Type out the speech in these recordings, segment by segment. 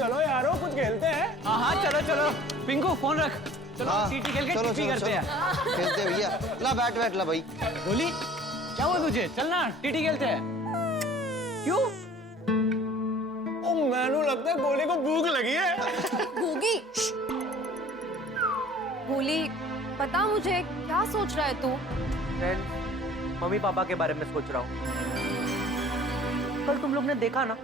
चलो यारो कुछ खेलते हैं। हाँ हाँ चलो चलो पिंकू फोन रख। चलो हाँ, टीटी खेल के चलो, टिप्पी चलो, करते हैं। खेलते हैं भैया। ला बैट ला भाई। गोली क्या हुआ तुझे? चलना टीटी खेलते हैं। क्यों? ओ मैनू लगता है गोली को भूख लगी है। गोगी गोली पता मुझे क्या सोच रहा है तू? फ्रेंड्स, मम्मी पापा के बारे में सोच रहा हूँ। कल तुम लोग ने देखा ना,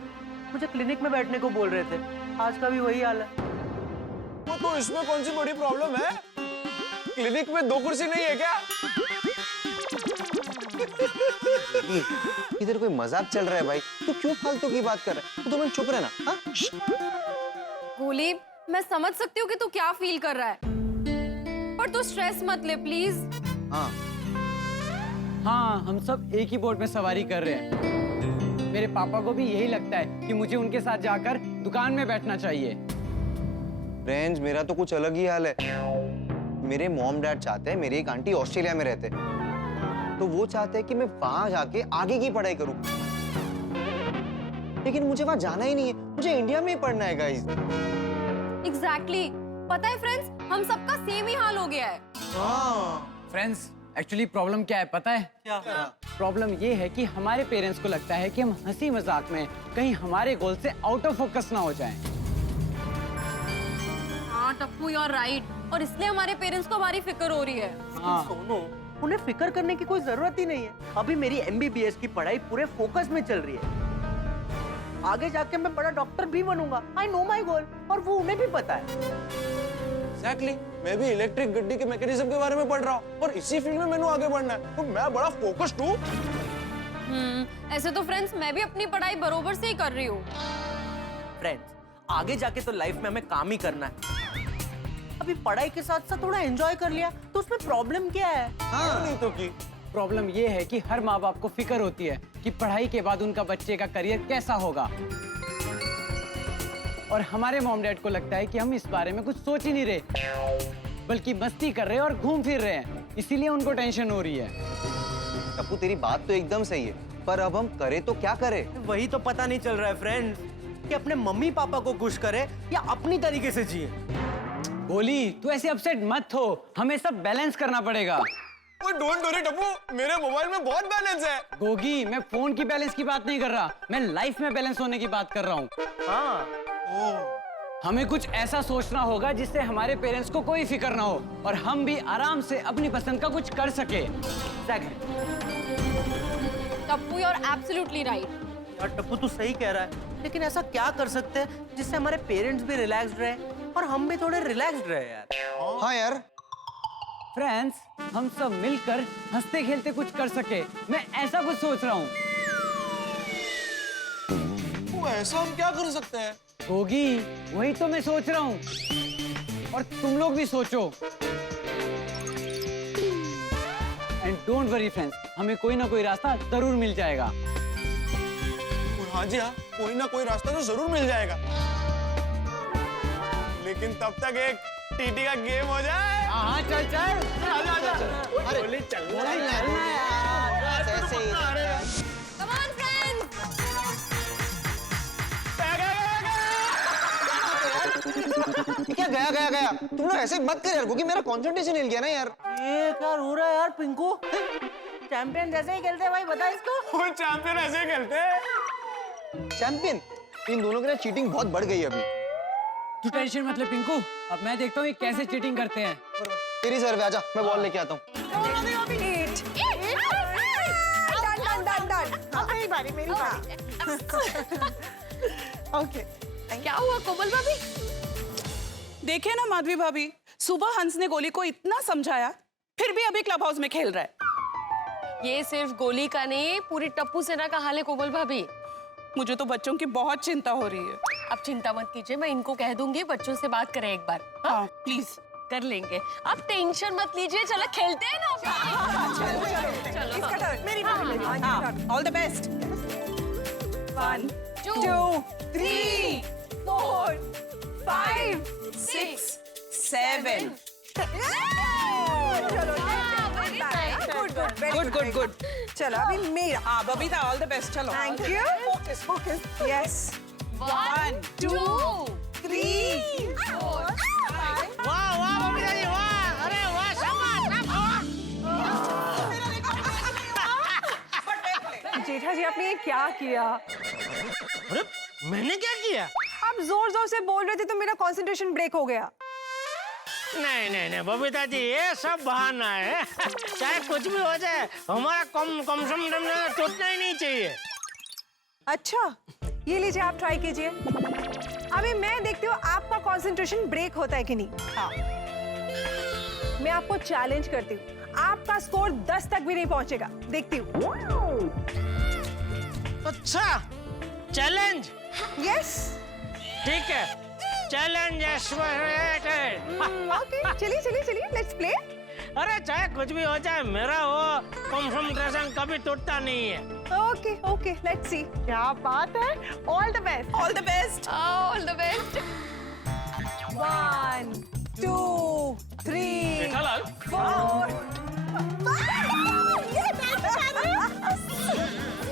मुझे क्लिनिक में बैठने को बोल रहे थे। आज का भी वही हाल है। वो तो इसमें कौन सी बड़ी प्रॉब्लम है? क्लिनिक में 2 कुर्सी नहीं है क्या? इधर कोई मजाक चल रहा है भाई। तू क्यों फालतू की बात कर रहा है? तू चुप रहना। हाँ? गोली मैं समझ सकती हूँ कि तू क्या फील कर रहा है, पर तू स्ट्रेस मत ले प्लीज। हाँ हाँ हम सब एक ही बोट में सवारी कर रहे हैं। मेरे पापा को भी यही लगता है कि मुझे उनके साथ जाकर दुकान में बैठना चाहिए। फ्रेंड्स, मेरा तो कुछ अलग ही हाल है। मेरे मॉम डैड चाहते हैं, मेरी एक आंटी ऑस्ट्रेलिया में रहते हैं, तो वो चाहते हैं कि मैं वहां जाके आगे की पढ़ाई करूं। लेकिन मुझे वहां जाना ही नहीं है, मुझे इंडिया में ही पढ़ना है गाइस। एग्जैक्टली पता है फ्रेंड्स, हम सबका सेम ही हाल हो गया है। फ्रेंड्स एक्चुअली प्रॉब्लम क्या है पता है? क्या? प्रॉब्लम ये है कि हमारे पेरेंट्स को लगता है कि हम हंसी मजाक में कहीं हमारे गोल से आउट ऑफ फोकस ना हो जाएं। हाँ टप्पू यू आर राइट, और इसलिए हमारे पेरेंट्स को हमारी फिक्र हो रही है। हाँ सोनू, उन्हें फिक्र करने की कोई जरूरत ही नहीं है। अभी मेरी MBBS की पढ़ाई पूरे फोकस में चल रही है। आगे जाके मैं बड़ा डॉक्टर भी बनूंगा। आई नो माई गोल, और वो उन्हें भी पता है। एग्जैक्टली मैं भी इलेक्ट्रिक गड्डी के मैकेनिज्म के बारे में पढ़ रहा हूँ और इसी फील्ड में मैंने आगे बढ़ना है, तो मैं बड़ा फोकस्ड हूँ। ऐसे तो फ्रेंड्स मैं भी अपनी पढ़ाई बरोबर से ही कर रही हूँ। फ्रेंड्स, आगे जाके तो लाइफ में हमें काम ही करना है। अभी पढ़ाई के साथ साथ थोड़ा एंजॉय कर लिया तो उसमें प्रॉब्लम क्या है? हाँ नहीं तो की। प्रॉब्लम ये है कि हर माँ बाप को फिक्र होती है कि पढ़ाई के बाद उनका बच्चे का करियर कैसा होगा, और हमारे मॉम डैड को लगता है कि हम इस बारे में कुछ सोच ही नहीं रहे, बल्कि मस्ती कर रहे हैं और घूम फिर रहे हैं, इसीलिए उनको टेंशन हो रही है। टप्पू, तेरी बात तो एकदम सही है, पर अब हम करें तो क्या करें? वही तो पता नहीं चल रहा है फ्रेंड्स, कि अपने मम्मी पापा को खुश करे या अपनी तरीके से जिए। गोली तू ऐसे अपसेट मत हो, हमें सब बैलेंस करना पड़ेगा। ओए डोंट वरी टप्पू, मेरे मोबाइल में बहुत बैलेंस है। गोगी मैं फोन की बैलेंस की बात नहीं कर रहा, मैं लाइफ में बैलेंस होने की बात कर रहा हूँ। हाँ, हमें कुछ ऐसा सोचना होगा जिससे हमारे पेरेंट्स को कोई फिक्र ना हो और हम भी आराम से अपनी पसंद का कुछ कर सके। Tappu you are absolutely right. यार टप्पू तू सही कह रहा है, लेकिन ऐसा क्या कर सकते हैं जिससे हमारे पेरेंट्स भी रिलैक्स्ड रहे और हम भी थोड़े रिलैक्स्ड रहे यार। हाँ यार, फ्रेंड्स हम सब मिलकर हंसते खेलते कुछ कर सके, मैं ऐसा कुछ सोच रहा हूँ। वो ऐसा हम क्या कर सकते हैं? गोगी वही तो मैं सोच रहा हूँ, और तुम लोग भी सोचो। एंड डोंट वरी फ्रेंड्स, हमें कोई ना कोई रास्ता जरूर मिल जाएगा। और हाँ जी हाँ, कोई ना कोई रास्ता तो जरूर मिल जाएगा, लेकिन तब तक एक टीटी का गेम हो जाए। हाँ चल चल आजा आजा। अरे गोली चलना है यार, ऐसे ही। Come on friends. क्या गया गया गया? तुम लोग ऐसे मत कर यार, क्योंकि मेरा कंसंट्रेशन हिल गया ना यार। ये क्या हो रहा है यार पिंकू? चैंपियन जैसे ही खेलते हैं भाई, बता इसको। वो चैंपियन ऐसे ही खेलते हैं। चैंपियन, इन दोनों के लिए चीटिंग बहुत बढ़ गई है अभी। तू टेंशन मत ले पिंकू, अब मैं देखता हूँ ये कैसे चीटिंग करते हैं। तेरी सर्व आजा, मैं बॉल लेके आता हूँ। मेरी बारी, मेरी बारी। ओके, क्या हुआ कोमल भाभी? देखिए ना माधवी भाभी, सुबह हंस ने गोली को इतना समझाया, फिर भी अभी क्लब हाउस में खेल रहा है। ये सिर्फ गोली का नहीं, पूरी टप्पू सेना का हाल है कोमल भाभी। मुझे तो बच्चों की बहुत चिंता हो रही है। अब चिंता मत कीजिए, मैं इनको कह दूंगी बच्चों से बात करें एक बार। हाँ प्लीज कर लेंगे, आप टेंशन मत लीजिए। चलो खेलते हैं ना। All the best. 1 2 3 4 5 6 7 good good good. चलो अभी मेरा। हाँ बबीता, ऑल द बेस्ट। चलो thank you. Focus focus. Yes. 1 2 वाह वाह बबीता जी वाह, अरे वाह शाबाश। जेठा जी आपने ये क्या किया? अरे मैंने क्या किया? आप जोर जोर से बोल रहे थे तो मेरा कंसंट्रेशन ब्रेक हो गया। नहीं नहीं नहीं बबीता जी, ये सब बहाना है। चाहे कुछ भी हो जाए, हमारा कम टूटना ही नहीं चाहिए। अच्छा, ये लीजिए, आप ट्राई कीजिए। अभी मैं देखती हूँ आपका कंसंट्रेशन ब्रेक होता है कि नहीं। हाँ, मैं आपको चैलेंज करती हूँ, आपका स्कोर 10 तक भी नहीं पहुंचेगा। देखती हूँ। अच्छा, चैलेंज। यस, ठीक है, चैलेंज ओके, चलिए चलिए चलिए, लेट्स प्ले। अरे चाहे कुछ भी हो जाए, मेरा वो कंसंट्रेशन कभी टूटता नहीं है। Okay okay, let's see. क्या बात है, all the best. All the best. All the best. 1 2 3 Jethalal 4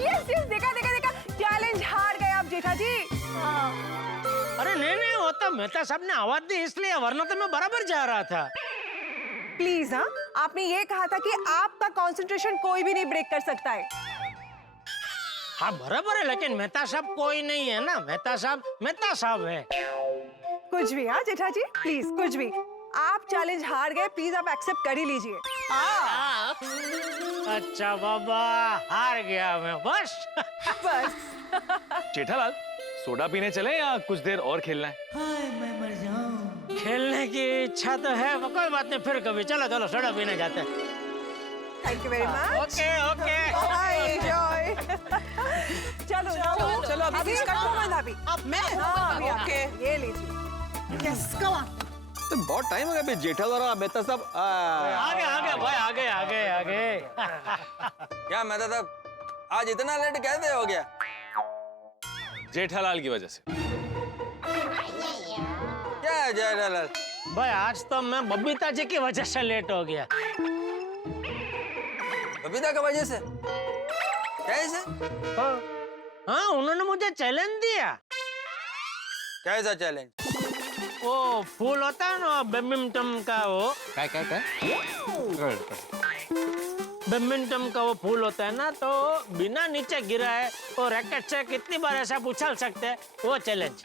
yes yes, देखा देखा देखा, चैलेंज हार गए आप जेठा जी। अरे नहीं नहीं, वो तो मेहता साहब ने आवाज दी इसलिए, वरना तो मैं बराबर जा रहा था। प्लीज, हाँ, आपने ये कहा था कि आपका कंसंट्रेशन कोई भी नहीं ब्रेक कर सकता है। हाँ बराबर है, लेकिन मेहता साहब कोई नहीं है ना, मेहता साहब है। कुछ भी, हाँ जेठा जी, प्लीज कुछ भी। आप चैलेंज हार गए, प्लीज आप एक्सेप्ट कर ही लीजिए। अच्छा बाबा, हार गया मैं, बस। बस। जेठालाल, सोडा पीने चले या कुछ देर और खेलना है? खेलने की इच्छा तो है, कोई बात नहीं, फिर कभी। चलो चलो सोडा पीने जाते हैं। Thank you very much. Okay okay. Enjoy. चलो चलो चलो, अभी अभी इसका- कटो मत अभी। अब मैं। हाँ, अभी ओके। ये लीजिए। Yes, come on. तो बहुत टाइम हो गया भाई, जेठालाल और मेहता साहब आगे भाई, आगे। क्या मेहता साहब, आज इतना लेट कैसे हो गया? जेठालाल की वजह से। क्या है जेठालाल? भाई आज तो मैं बबीता जी की वजह से लेट हो गया। बबीता की वजह से? कैसे? हाँ, उन्होंने मुझे चैलेंज दिया। कैसा चैलेंज? वो फूल होता है ना बैडमिंटन का, वो बैडमिंटन का वो फूल होता है ना, तो बिना नीचे गिरा है वो रैकेट से कितनी बार ऐसा उछाल सकते हैं, वो चैलेंज।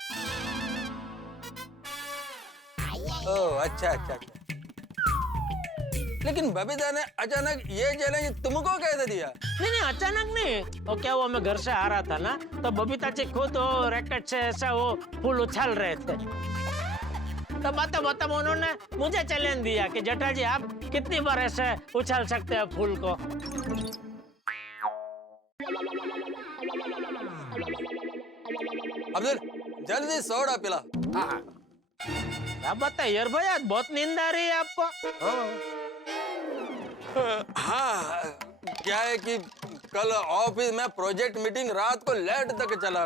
ओह अच्छा। लेकिन बबीता ने अचानक ये चैलेंज तुमको कैसे दिया? नहीं अचानक नहीं, वो क्या हुआ, मैं घर से आ रहा था ना, तो बबीता जी खुद वो रैकेट से ऐसा वो फूल उछाल रहे थे, तो मतलब उन्होंने मुझे चैलेंज दिया कि जेठा जी आप कितनी बार ऐसे उछाल सकते हैं फूल को। अब्दुल, जल्दी सोडा पिला। क्या बात है यार भाई, आज बहुत नींद आ रही है आपको? हाँ, क्या है कि कल ऑफिस में प्रोजेक्ट मीटिंग रात को लेट तक चला,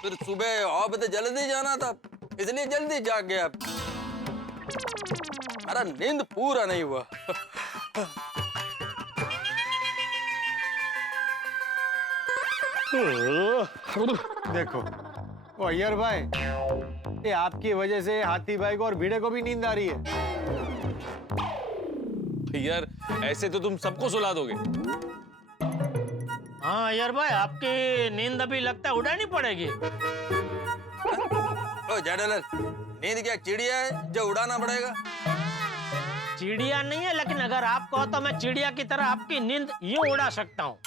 फिर सुबह ऑफिस जल्दी जाना था, इसलिए जल्दी जाग गया। मेरा नींद पूरा नहीं हुआ। देखो ओ अय्यर भाई, ये आपकी वजह से हाथी भाई को और भीड़े को भी नींद आ रही है। यार ऐसे तो तुम सबको सुला दोगे। हाँ यार भाई, आपकी नींद अभी लगता है उड़ानी पड़ेगी। ओ जेठालाल, नींद क्या चिड़िया है जो उड़ाना पड़ेगा? चिड़िया नहीं है, लेकिन अगर आप कहो तो मैं चिड़िया की तरह आपकी नींद यूं उड़ा सकता हूँ।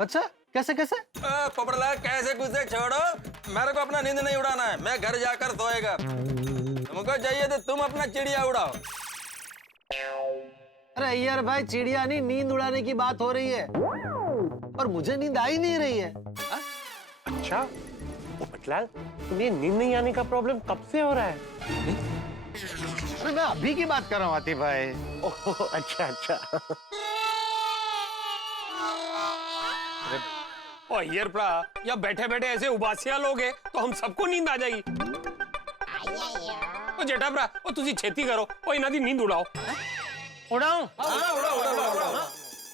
अच्छा, कैसे कैसे? पोपटलाल, कैसे गुस्से छोड़ो, मेरे को अपना नींद नहीं उड़ाना है, मैं घर जाकर सोएगा। तुमको चाहिए तो तुम अपना चिड़िया उड़ाओ। अरे अय्यर भाई, चिड़िया नहीं, नींद उड़ाने की बात हो रही है, और मुझे नींद आ ही नहीं रही है। अच्छा पोपटलाल, तुम्हें नींद नहीं आने का प्रॉब्लम कब से हो रहा है? अरे मैं अभी की बात कर रहा हूँ हाथी भाई। ओह अच्छा। और यार प्रा, या बैठे बैठे ऐसे उबासियां लोग हैं तो हम सबको नींद आ जाएगी। ओ जेठा प्रा, ओ तुसी छेती करो, ओ इना दी नींद उड़ाओ। उड़ाऊं?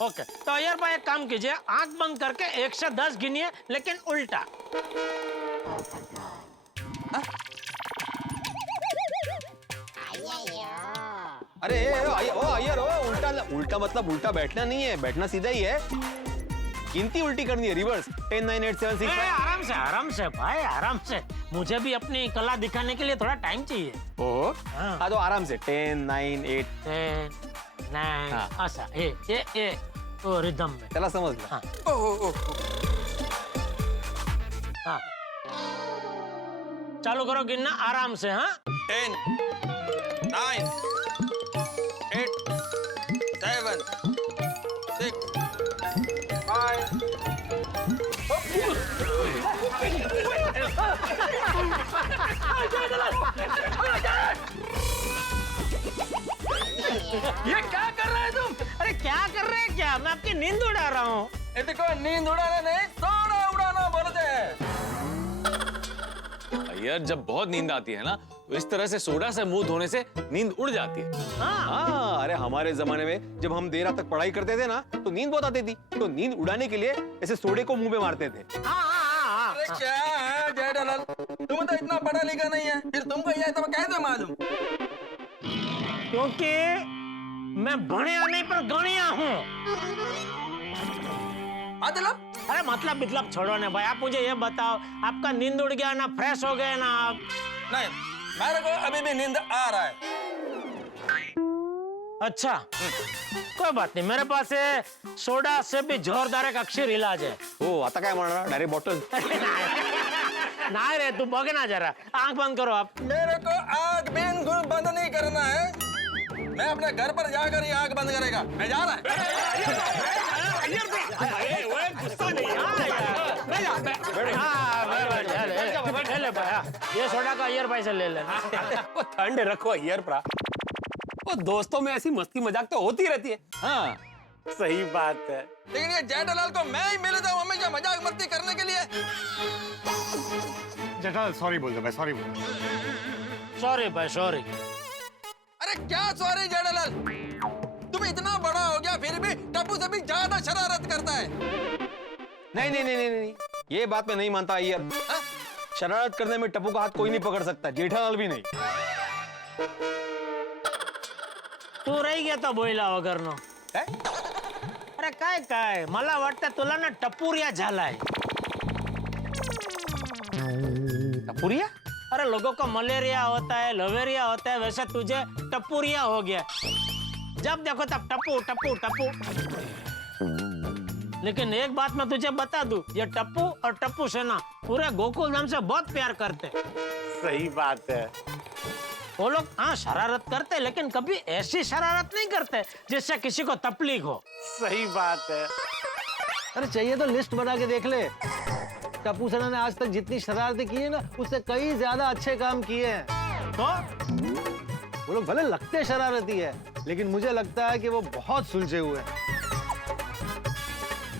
ओके, तो अय्यर भाई एक काम कीजिए, आंख बंद करके 1 से 10 गिनिए, लेकिन उल्टा। अरे अय्यर उल्टा उल्टा मतलब उल्टा बैठना नहीं है, बैठना सीधा ही है। गिनती उल्टी करनी है, रिवर्स। 10 9 8 7 6 5। आराम से भाई, आराम से। मुझे भी अपनी कला दिखाने के लिए थोड़ा टाइम चाहिए। ओहो, हाँ तो आराम से 10 9 8 10 9 ऐसा ए ओ रिदम में। चला समझ लो। हाँ। हाँ, चालू करो गिनना आराम से। हाँ, 10 9 8 7 6 5। ये क्या कर रहे हैं तुम? अरे क्या कर रहे हैं क्या? मैं आपकी नींद उड़ा रहा हूँ। देखो, नींद उड़ाना नहीं, सोना उड़ाना बोलते हैं। यार जब बहुत नींद आती है ना, तो इस तरह से सोडा से मुंह धोने से नींद उड़ जाती है। हाँ, अरे हमारे जमाने में जब हम देर रात तक पढ़ाई करते थे ना, तो नींद बहुत आती थी, तो नींद उड़ाने के लिए ऐसे सोडे को मुंह पे मारते थे। अरे क्या है जयदलाल, तुम तो इतना पढ़ा लिखा नहीं है, फिर तुमको यह सब कैसे मालूम? क्योंकि मैं बढ़िया नहीं पर गणिया हूँ। मतलब? अरे मतलब छोड़ो ना भाई, आप मुझे ये बताओ, आपका नींद उड़ गया ना, फ्रेश हो गए ना आप? नहीं, मेरे को अभी भी नींद आ रहा है। अच्छा, कोई बात नहीं, मेरे पास सोडा से भी जोरदार एक अक्षर इलाज है। ओ, आता काय म्हणणार? Direct bottle? ना रे, तू बघ ना जरा, आंख बंद करो आप। मेरे को आग बिल्कुल बंद नहीं करना है, मैं अपने घर पर जाकर ही आग बंद करेगा। मैं जा रहा ये सोडा का अय्यर भाई से ले लेना। वो ठंड रखो अय्यर भरा, वो दोस्तों में ऐसी मस्ती मजाक तो होती रहती है। हाँ, सही बात है। लेकिन ये जेठालाल को मैं ही मिलता हूँ हमेशा मजाक मस्ती करने के लिए। जेठालाल सॉरी बोल दो भाई, सॉरी बोल दो। सॉरी भाई, सॉरी। अरे क्या सॉरी जेठालाल, तुम इतना बड़ा हो गया फिर भी टप्पू से भी ज्यादा शरारत करता है। नहीं, ये बात मैं नहीं मानता अय्यर। शरारत करने में टप्पू का हाथ कोई नहीं पकड़ सकता, जेठालाल भी नहीं। तू रही गया तो बोला वगैरनो। अरे काय मला वाटतं तुला ना टपुरिया झालाय। टपुरिया? अरे लोगों को मलेरिया होता है, लवेरिया होता है, वैसे तुझे टपुरिया हो गया। जब देखो तब टप्पू टप्पू टप्पू। लेकिन एक बात मैं तुझे बता दूं, ये टप्पू और टप्पू सेना पूरे गोकुल धाम से बहुत प्यार करते। सही बात है। वो लोग हाँ शरारत करते, लेकिन कभी ऐसी शरारत नहीं करते जिससे किसी को तकलीफ हो। सही बात है। अरे चाहिए तो लिस्ट बना के देख ले। टप्पू सेना ने आज तक जितनी शरारतें की है ना, उससे कई ज्यादा अच्छे काम किए हैं। तो वो लोग भले लगते शरारती है, लेकिन मुझे लगता है कि वो बहुत सुलझे हुए हैं।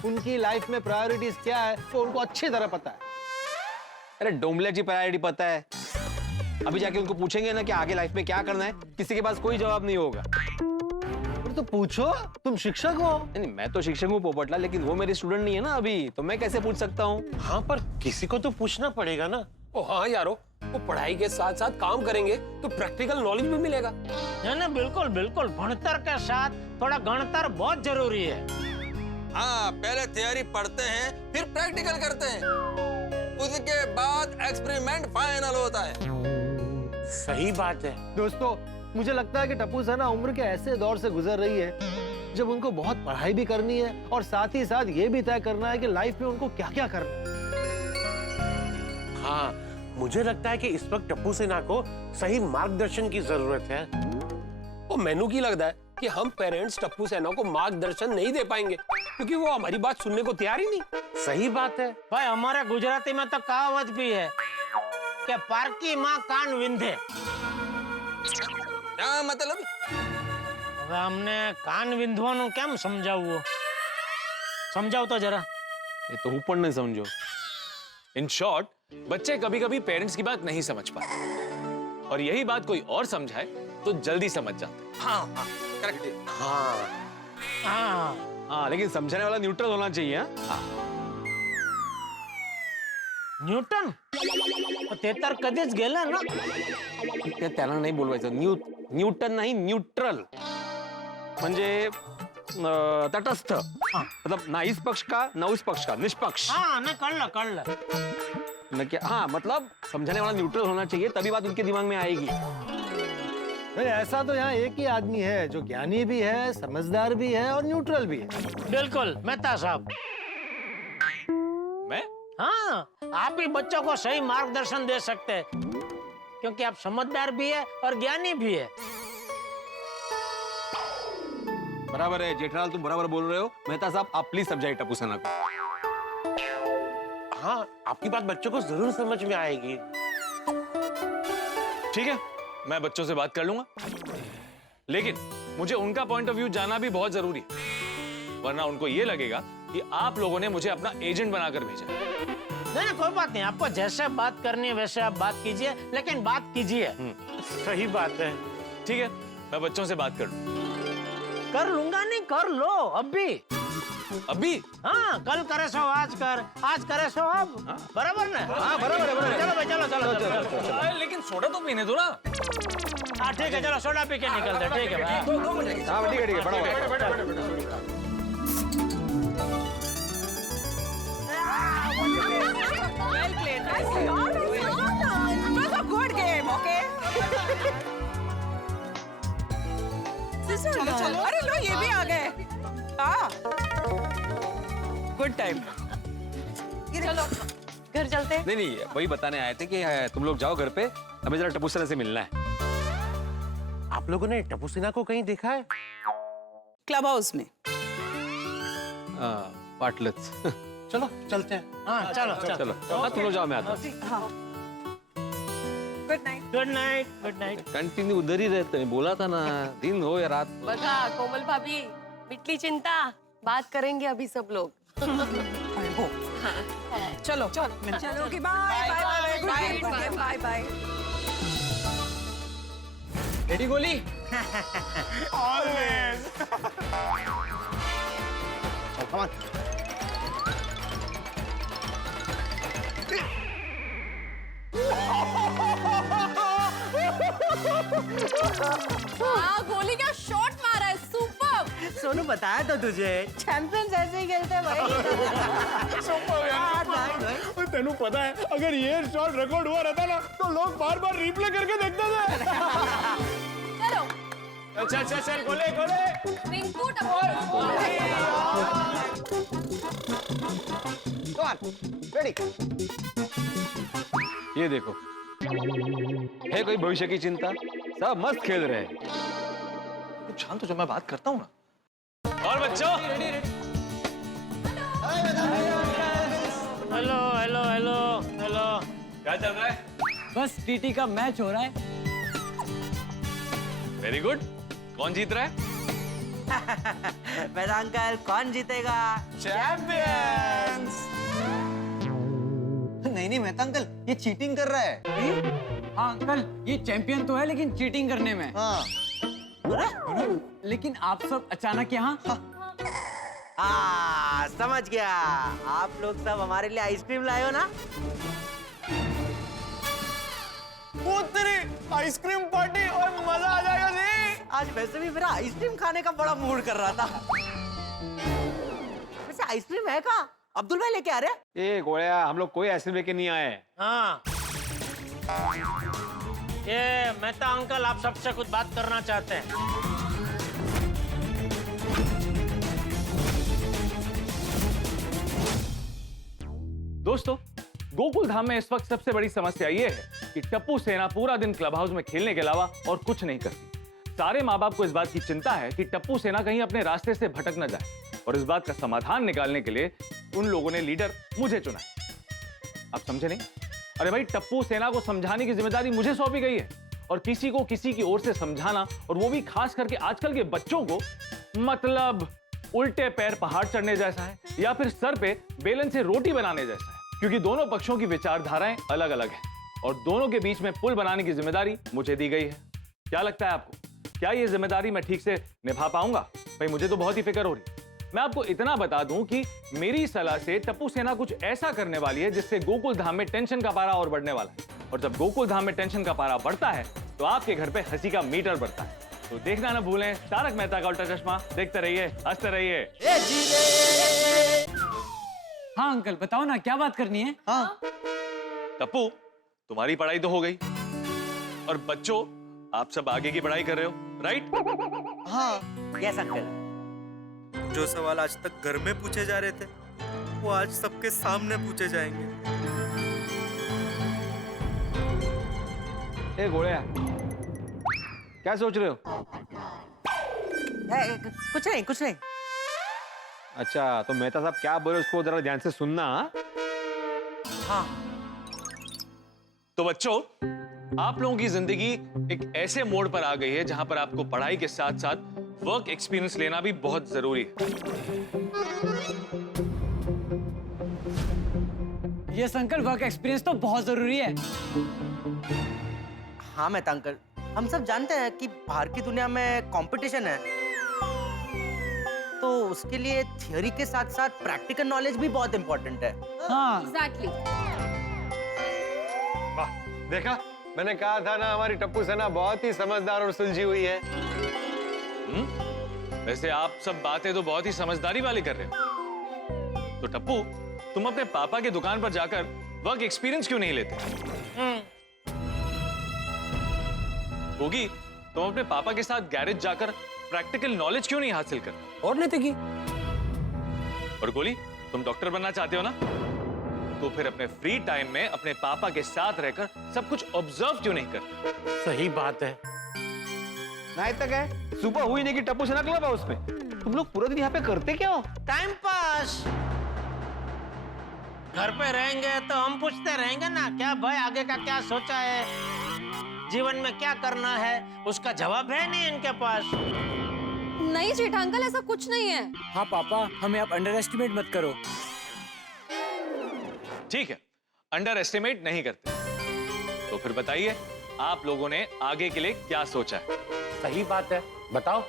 उनकी लाइफ में प्रायोरिटीज क्या है वो उनको अच्छी तरह पता है। अरे डोमलेट की प्रायोरिटी पता है। अभी जाके उनको पूछेंगे ना कि आगे लाइफ में क्या करना है, किसी के पास कोई जवाब नहीं होगा। तो पूछो, तुम शिक्षक हो। नहीं, मैं तो शिक्षक हूँ पोपटलाल, लेकिन वो मेरे स्टूडेंट नहीं है ना अभी, तो मैं कैसे पूछ सकता हूँ? हाँ, पर किसी को तो पूछना पड़ेगा ना। ओ हाँ यारो, वो पढ़ाई के साथ साथ काम करेंगे तो प्रैक्टिकल नॉलेज भी मिलेगा। ना बिल्कुल बिल्कुल, भणतर के साथ थोड़ा गणतर बहुत जरूरी है। हाँ, पहले थियरी पढ़ते हैं, फिर प्रैक्टिकल करते हैं, उसके बाद एक्सपेरिमेंट फाइनल होता है। सही बात है। दोस्तों, मुझे लगता है कि टप्पू सेना उम्र के ऐसे दौर से गुजर रही है जब उनको बहुत पढ़ाई भी करनी है और साथ ही साथ ये भी तय करना है कि लाइफ में उनको क्या क्या करना है। हाँ, मुझे लगता है कि इस वक्त टप्पू सेना को सही मार्गदर्शन की जरूरत है। वो मैनू की लगता है कि हम पेरेंट्स टप्पू सेना को मार्गदर्शन नहीं दे पाएंगे, क्योंकि वो हमारी बात सुनने को तैयार ही नहीं। सही बात है भाई, हमारे गुजराती में तो कहावत भी है कि पारकी माँ कान विंधे। क्या मतलब? હવે અમને કાન વિંધવાનું કેમ સમજાવવું? સમજાવ તો જરા। ये तो ऊपर नहीं समझो। इन शॉर्ट, बच्चे कभी कभी पेरेंट्स की बात नहीं समझ पाते, और यही बात कोई और समझाए तो जल्दी समझ जाते। हाँ, करेक्ट। हाँ। हाँ, हाँ लेकिन समझाने वाला न्यूट्रल होना चाहिए. हाँ. न्यूटन ते तर कधीच गेला ना. त्यांना नाही बोलवायचं. न्यूटन नाही, न्यूट्रल म्हणजे तटस्थ. मतलब ना इस पक्ष का ना उस पक्ष का, निष्पक्ष. हाँ नहीं कळलं. नक्की. हाँ मतलब समझाने वाला न्यूट्रल होना चाहिए, तभी बात उनके दिमाग में आएगी. भाई ऐसा तो यहाँ एक ही आदमी है जो ज्ञानी भी है, समझदार भी है और न्यूट्रल भी है. बिल्कुल मेहता साहब. मैं? हाँ आप ही बच्चों को सही मार्गदर्शन दे सकते हैं क्योंकि आप समझदार भी है और ज्ञानी भी है. बराबर है जेठालाल, तुम बराबर बोल रहे हो. मेहता साहब आप प्लीज समझाइए टप्पू सेना को. हाँ आपकी बात बच्चों को जरूर समझ में आएगी. ठीक है, मैं बच्चों से बात कर लूंगा, लेकिन मुझे उनका पॉइंट ऑफ व्यू जानना भी बहुत जरूरी है, वरना उनको ये लगेगा कि आप लोगों ने मुझे अपना एजेंट बनाकर भेजा. नहीं कोई बात नहीं, आपको जैसे बात करनी है वैसे आप बात कीजिए, लेकिन बात कीजिए. सही बात है. ठीक है, मैं बच्चों से बात कर लूं. कर लूंगा नहीं, कर लो अभी. हाँ कल करे सो आज कर, आज करे सो अब. बराबर ना. हाँ बराबर है. चलो भाई चलो. लेकिन सोडा तो पीने दो ना. हाँ ठीक है चलो सोडा पी के निकलते. ठीक है भाई. हाँ ठीक है बड़ा. Well played, nicely. It was a good game, okay? चलो. अरे लो ये भी आ गए. हाँ. Good time. चलो घर चलते. नहीं वही बताने आए थे कि तुम लोग जाओ घर पे, हमें जरा टप्पू सेना से मिलना है. आप लोगों ने टप्पू सेना को कहीं देखा है? क्लब हाउस में. वाटलंच. चलो चलते हैं. हाँ चलो. हाँ तुम लोग जाओ, मैं आता हूँ. Good night. Good night. Continue उधर ही रहते हैं. बोला था ना, दिन हो या रात. बघा कोमल भाभी, मिटली चिंता. बात करेंगे अभी सब लोग. चलो चलो की बाय बाय बाय. रेडी गोली? Come on. हाँ गोली क्या शॉट मारा है. सुपर. सोनू बताया तो तुझे, चैंपियंस ऐसे ही खेलते हैं भाई. तेनू पता है अगर ये शॉट रिकॉर्ड हुआ रहता ना तो लोग बार बार रिप्ले करके देखते थे. चलो. चल गोले. Rinku Come on. Ready. ये देखो, है कोई भविष्य की चिंता? सब मस्त खेल रहे हैं. कुछ शांत हो जाओ, मैं बात करता हूँ ना. और बच्चों हेलो. क्या चल रहा है? बस टीटी का मैच हो रहा है. Very good. कौन जीत रहा है? मेरा अंकल कौन जीतेगा? चैंपियंस. नहीं मेहता अंकल, ये चीटिंग कर रहा है. हाँ अंकल, ये चैंपियन तो है लेकिन चीटिंग करने में. हाँ. लेकिन आप सब अचानक यहाँ? हाँ समझ गया. आप लोग सब हमारे लिए आइसक्रीम लाए हो ना? वो तेरी आइसक्रीम पार्टी और मजा आ जाएगा जी. आज वैसे भी मेरा आइसक्रीम खाने का बड़ा मूड कर रहा था. वैसे आइसक्रीम है कहाँ? अब्दुल भाई लेके आ रहे हैं? ए गोळ्या, हम लोग कोई आइसक्रीम लेके नहीं आए. हाँ ये मेहता अंकल आप सबसे कुछ बात करना चाहते हैं. दोस्तों, गोकुल धाम में इस वक्त सबसे बड़ी समस्या ये है कि टप्पू सेना पूरा दिन क्लब हाउस में खेलने के अलावा और कुछ नहीं करती. सारे माँ बाप को इस बात की चिंता है कि टप्पू सेना कहीं अपने रास्ते से भटक न जाए, और इस बात का समाधान निकालने के लिए उन लोगों ने लीडर मुझे चुना है. आप समझे नहीं? अरे भाई, टप्पू सेना को समझाने की जिम्मेदारी मुझे सौंपी गई है, और किसी को किसी की ओर से समझाना, और वो भी खास करके आजकल के बच्चों को, मतलब उल्टे पैर पहाड़ चढ़ने जैसा है या फिर सर पे बेलन से रोटी बनाने जैसा है, क्योंकि दोनों पक्षों की विचारधाराएं अलग अलग हैं और दोनों के बीच में पुल बनाने की जिम्मेदारी मुझे दी गई है. क्या लगता है आपको, क्या ये जिम्मेदारी मैं ठीक से निभा पाऊंगा? भाई मुझे तो बहुत ही फिक्र हो रही. मैं आपको इतना बता दूं कि मेरी सलाह से टप्पू सेना कुछ ऐसा करने वाली है जिससे गोकुल धाम में टेंशन का पारा और बढ़ने वाला है। और जब गोकुल धाम में टेंशन का पारा बढ़ता है तो आपके घर पे हंसी का मीटर बढ़ता है। तो देखना ना भूलें तारक मेहता का उल्टा चश्मा। देखते रहिए, हंसते रहिए। हाँ अंकल, बताओ ना क्या बात करनी है। हाँ टप्पू, तुम्हारी पढ़ाई तो हो गई और बच्चों आप सब आगे की पढ़ाई कर रहे हो, राइट? हाँ यस अंकल। जो सवाल आज तक घर में पूछे जा रहे थे वो आज सबके सामने पूछे जाएंगे। ए घोड़िया, क्या सोच रहे हो? कुछ नहीं कुछ नहीं। अच्छा, तो मेहता साहब क्या बोले उसको जरा ध्यान से सुनना। हाँ तो बच्चों, आप लोगों की जिंदगी एक ऐसे मोड़ पर आ गई है जहां पर आपको पढ़ाई के साथ साथ वर्क एक्सपीरियंस लेना भी बहुत जरूरी है। यस अंकल, वर्क एक्सपीरियंस तो बहुत जरूरी है। हाँ मेहता अंकल, हम सब जानते हैं कि बाहर की दुनिया में कंपटीशन है, तो उसके लिए थियोरी के साथ साथ प्रैक्टिकल नॉलेज भी बहुत इंपॉर्टेंट है। हाँ एग्जैक्टली। वाह, देखा, मैंने कहा था ना हमारी टप्पू सेना बहुत ही समझदार और सुलझी हुई है। वैसे आप सब बातें तो बहुत ही समझदारी वाली कर रहे हो। तो टप्पू, तुम अपने पापा की दुकान पर जाकर वर्क एक्सपीरियंस क्यों नहीं लेते? होगी, तुम अपने पापा के साथ गैरेज जाकर प्रैक्टिकल नॉलेज क्यों नहीं हासिल करते? और लेते की। और गोली, तुम डॉक्टर बनना चाहते हो ना? तो फिर अपने फ्री टाइम में अपने पापा के साथ रहकर सब कुछ ऑब्जर्व क्यों नहीं करते? सही बात है। नहीं तक है, सुबह हुई नहीं कि टप्पू सेना क्लब हाउस में तुम लोग पूरा दिन यहाँ पे करते क्या हो? Time pass. घर पे रहेंगे तो हम पूछते रहेंगे ना, क्या भाई आगे का क्या सोचा है, जीवन में क्या करना है, उसका जवाब है नहीं इनके पास। नहीं जेठा अंकल, ऐसा कुछ नहीं है। हाँ पापा, हमें आप अंडर एस्टिमेट मत करो। ठीक है, अंडर एस्टिमेट नहीं करते। तो फिर बताइए, आप लोगों ने आगे के लिए क्या सोचा है? सही बात है, बताओ।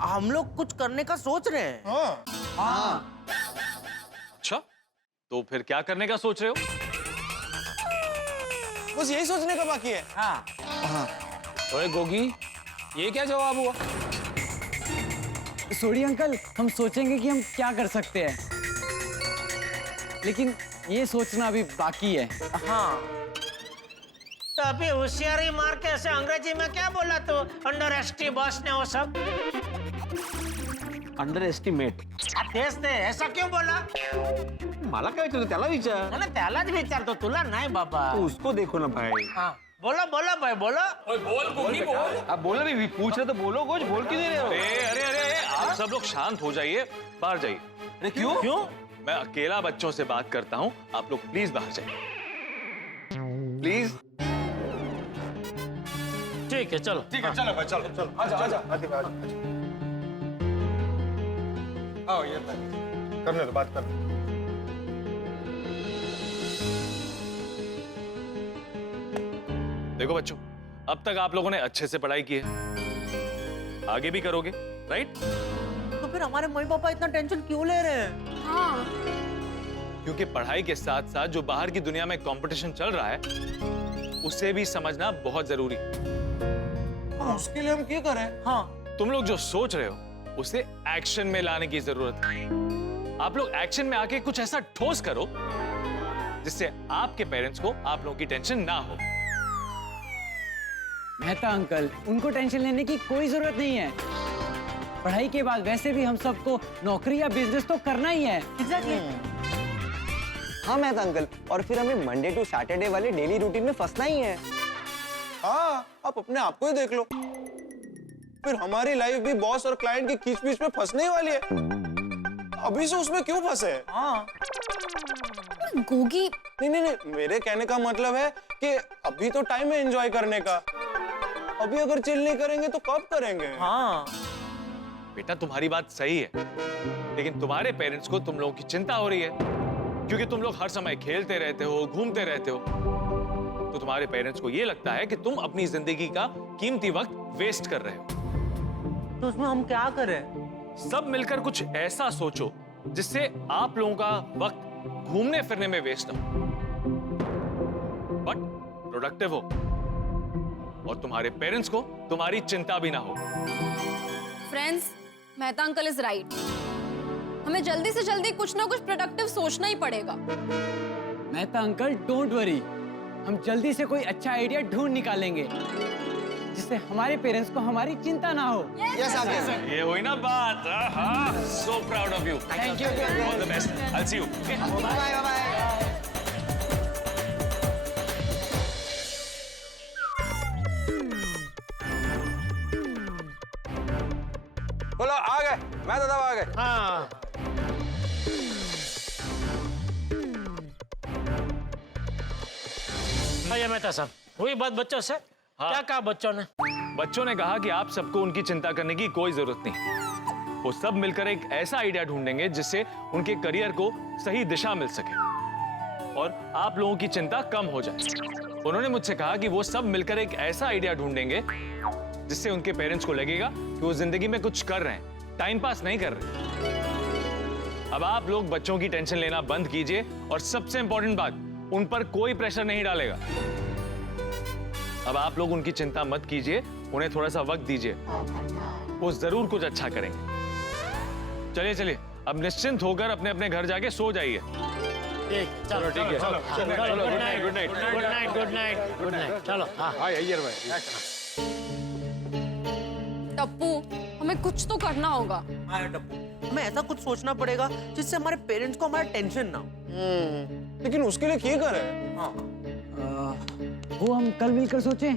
हम लोग कुछ करने का सोच रहे हैं। हाँ अच्छा, तो फिर क्या करने का सोच रहे हो? बस यही सोचने का बाकी है। हाँ ओए गोगी, ये क्या जवाब हुआ? सॉरी अंकल, हम सोचेंगे कि हम क्या कर सकते हैं, लेकिन ये सोचना अभी बाकी है। हाँ। तो अभी होशियारी मार के ऐसे अंग्रेजी में क्या बोला तो अंडर एस्टी बॉस ने वो सब? अंडर एस्टिमेट तेज थे, ऐसा क्यों बोला? मला काय विचारतो त्याला विचार. ना त्यालाच विचारतो, तुला नाही बाबा. तो उसको देखो ना भाई. हाँ, बोलो बोलो भाई बोलो. बोल गोगी बोल. आप बोलो भी पूछ रहे तो बोलो कुछ, बोल क्यों नहीं रहे हो? अरे अरे अरे, आप सब लोग शांत हो जाइए, बाहर जाइए। अरे क्यों? क्यों? मैं अकेला बच्चों से बात करता हूँ, आप लोग प्लीज बाहर जाइए, प्लीज। ठीक है चलो. ठीक है, चलो भाई, चलो चलो, आजा आजा, आजा आजा। आओ, ये करने दो, बात कर। देखो बच्चों, अब तक आप लोगों ने अच्छे से पढ़ाई की है, आगे भी करोगे, राइट? तो फिर हमारे मम्मी पापा इतना टेंशन क्यों ले रहे हैं? हाँ। क्योंकि पढ़ाई के साथ साथ जो बाहर की दुनिया में कंपटीशन चल रहा है उसे भी समझना बहुत जरूरी है। उसके लिए हम क्या करें? हाँ। तुम लोग जो सोच रहे हो उसे एक्शन में लाने की जरूरत है। आप लोग एक्शन में आके कुछ ऐसा ठोस करो जिससे आपके पेरेंट्स को आप लोगों की टेंशन ना हो। मेहता अंकल, उनको टेंशन लेने की कोई जरूरत नहीं है। पढ़ाई के बाद वैसे भी हम सबको नौकरी या बिजनेस तो करना ही है। एग्जैक्टली। हाँ मेहता अंकल, और फिर हमें मंडे टू सैटरडे वाले डेली रूटीन में फंसना ही है। हाँ, आप अपने आप को ही देख लो, फिर हमारी लाइफ भी बॉस और क्लाइंट की खींच-बीच में फंसने ही वाली है। अभी से उसमें क्यों फंसे? हाँ। गोगी, नहीं, मेरे कहने का मतलब है कि अभी तो टाइम है एंजॉय करने का। अभी अगर चिल नहीं करेंगे तो कब करेंगे? हाँ। बेटा, तुम्हारी बात सही है, लेकिन तुम्हारे पेरेंट्स को तुम लोगों की चिंता हो रही है। क्योंकि तुम लोग हर समय खेलते रहते हो, घूमते रहते हो, तो तुम्हारे पेरेंट्स को ये लगता है कि तुम अपनी जिंदगी का कीमती वक्त वेस्ट कर रहे हो। तो उसमें हम क्या करें? सब मिलकर कुछ ऐसा सोचो जिससे आप लोगों का वक्त घूमने फिरने में वेस्ट ना हो, बट प्रोडक्टिव हो, और तुम्हारे पेरेंट्स को तुम्हारी चिंता भी ना हो। Friends, Mehta uncle is right. हमें जल्दी से जल्दी कुछ ना कुछ प्रोडक्टिव सोचना ही पड़ेगा। मेहता अंकल डोंट वरी, हम जल्दी से कोई अच्छा आइडिया ढूंढ निकालेंगे जिससे हमारे पेरेंट्स को हमारी चिंता ना हो। Yes uncle. ये हुई ना बात। So proud of you. Thank you. All the best. I will see you. Bye bye. बोलो आ गए, मैं दादा आ गए। हाँ भैया मेहता साहब, हुई बात बच्चों से? हाँ। क्या कहा बच्चों ने? बच्चों ने कहा कि आप सबको उनकी चिंता करने की कोई जरूरत नहीं। वो सब मिलकर एक ऐसा आइडिया ढूंढेंगे जिससे उनके करियर को सही दिशा मिल सके और आप लोगों की चिंता कम हो जाए। उन्होंने मुझसे कहा कि वो सब मिलकर एक ऐसा आइडिया ढूंढेंगे जिससे उनके पेरेंट्स को लगेगा कि वो जिंदगी में कुछ कर रहे हैं, टाइम पास नहीं कर रहे। अब आप लोग बच्चों की टेंशन लेना बंद कीजिए और सबसे इंपॉर्टेंट बात, उन पर कोई प्रेशर नहीं डालेगा। अब आप लोग उनकी चिंता मत कीजिए, उन्हें थोड़ा सा वक्त दीजिए, वो जरूर कुछ अच्छा करेंगे। चलिए चलिए, अब निश्चिंत होकर अपने अपने घर जाके सो जाइए। चलो ठीक है। Good night. Good night. Good night. Good night. Good night. चलो। हाँ टप्पू, हमें कुछ तो करना होगा। हाँ टप्पू, हमें ऐसा कुछ सोचना पड़ेगा जिससे हमारे पेरेंट्स को हमारा टेंशन ना हो। लेकिन उसके लिए क्या करें? हाँ वो हम कल मिलकर सोचें।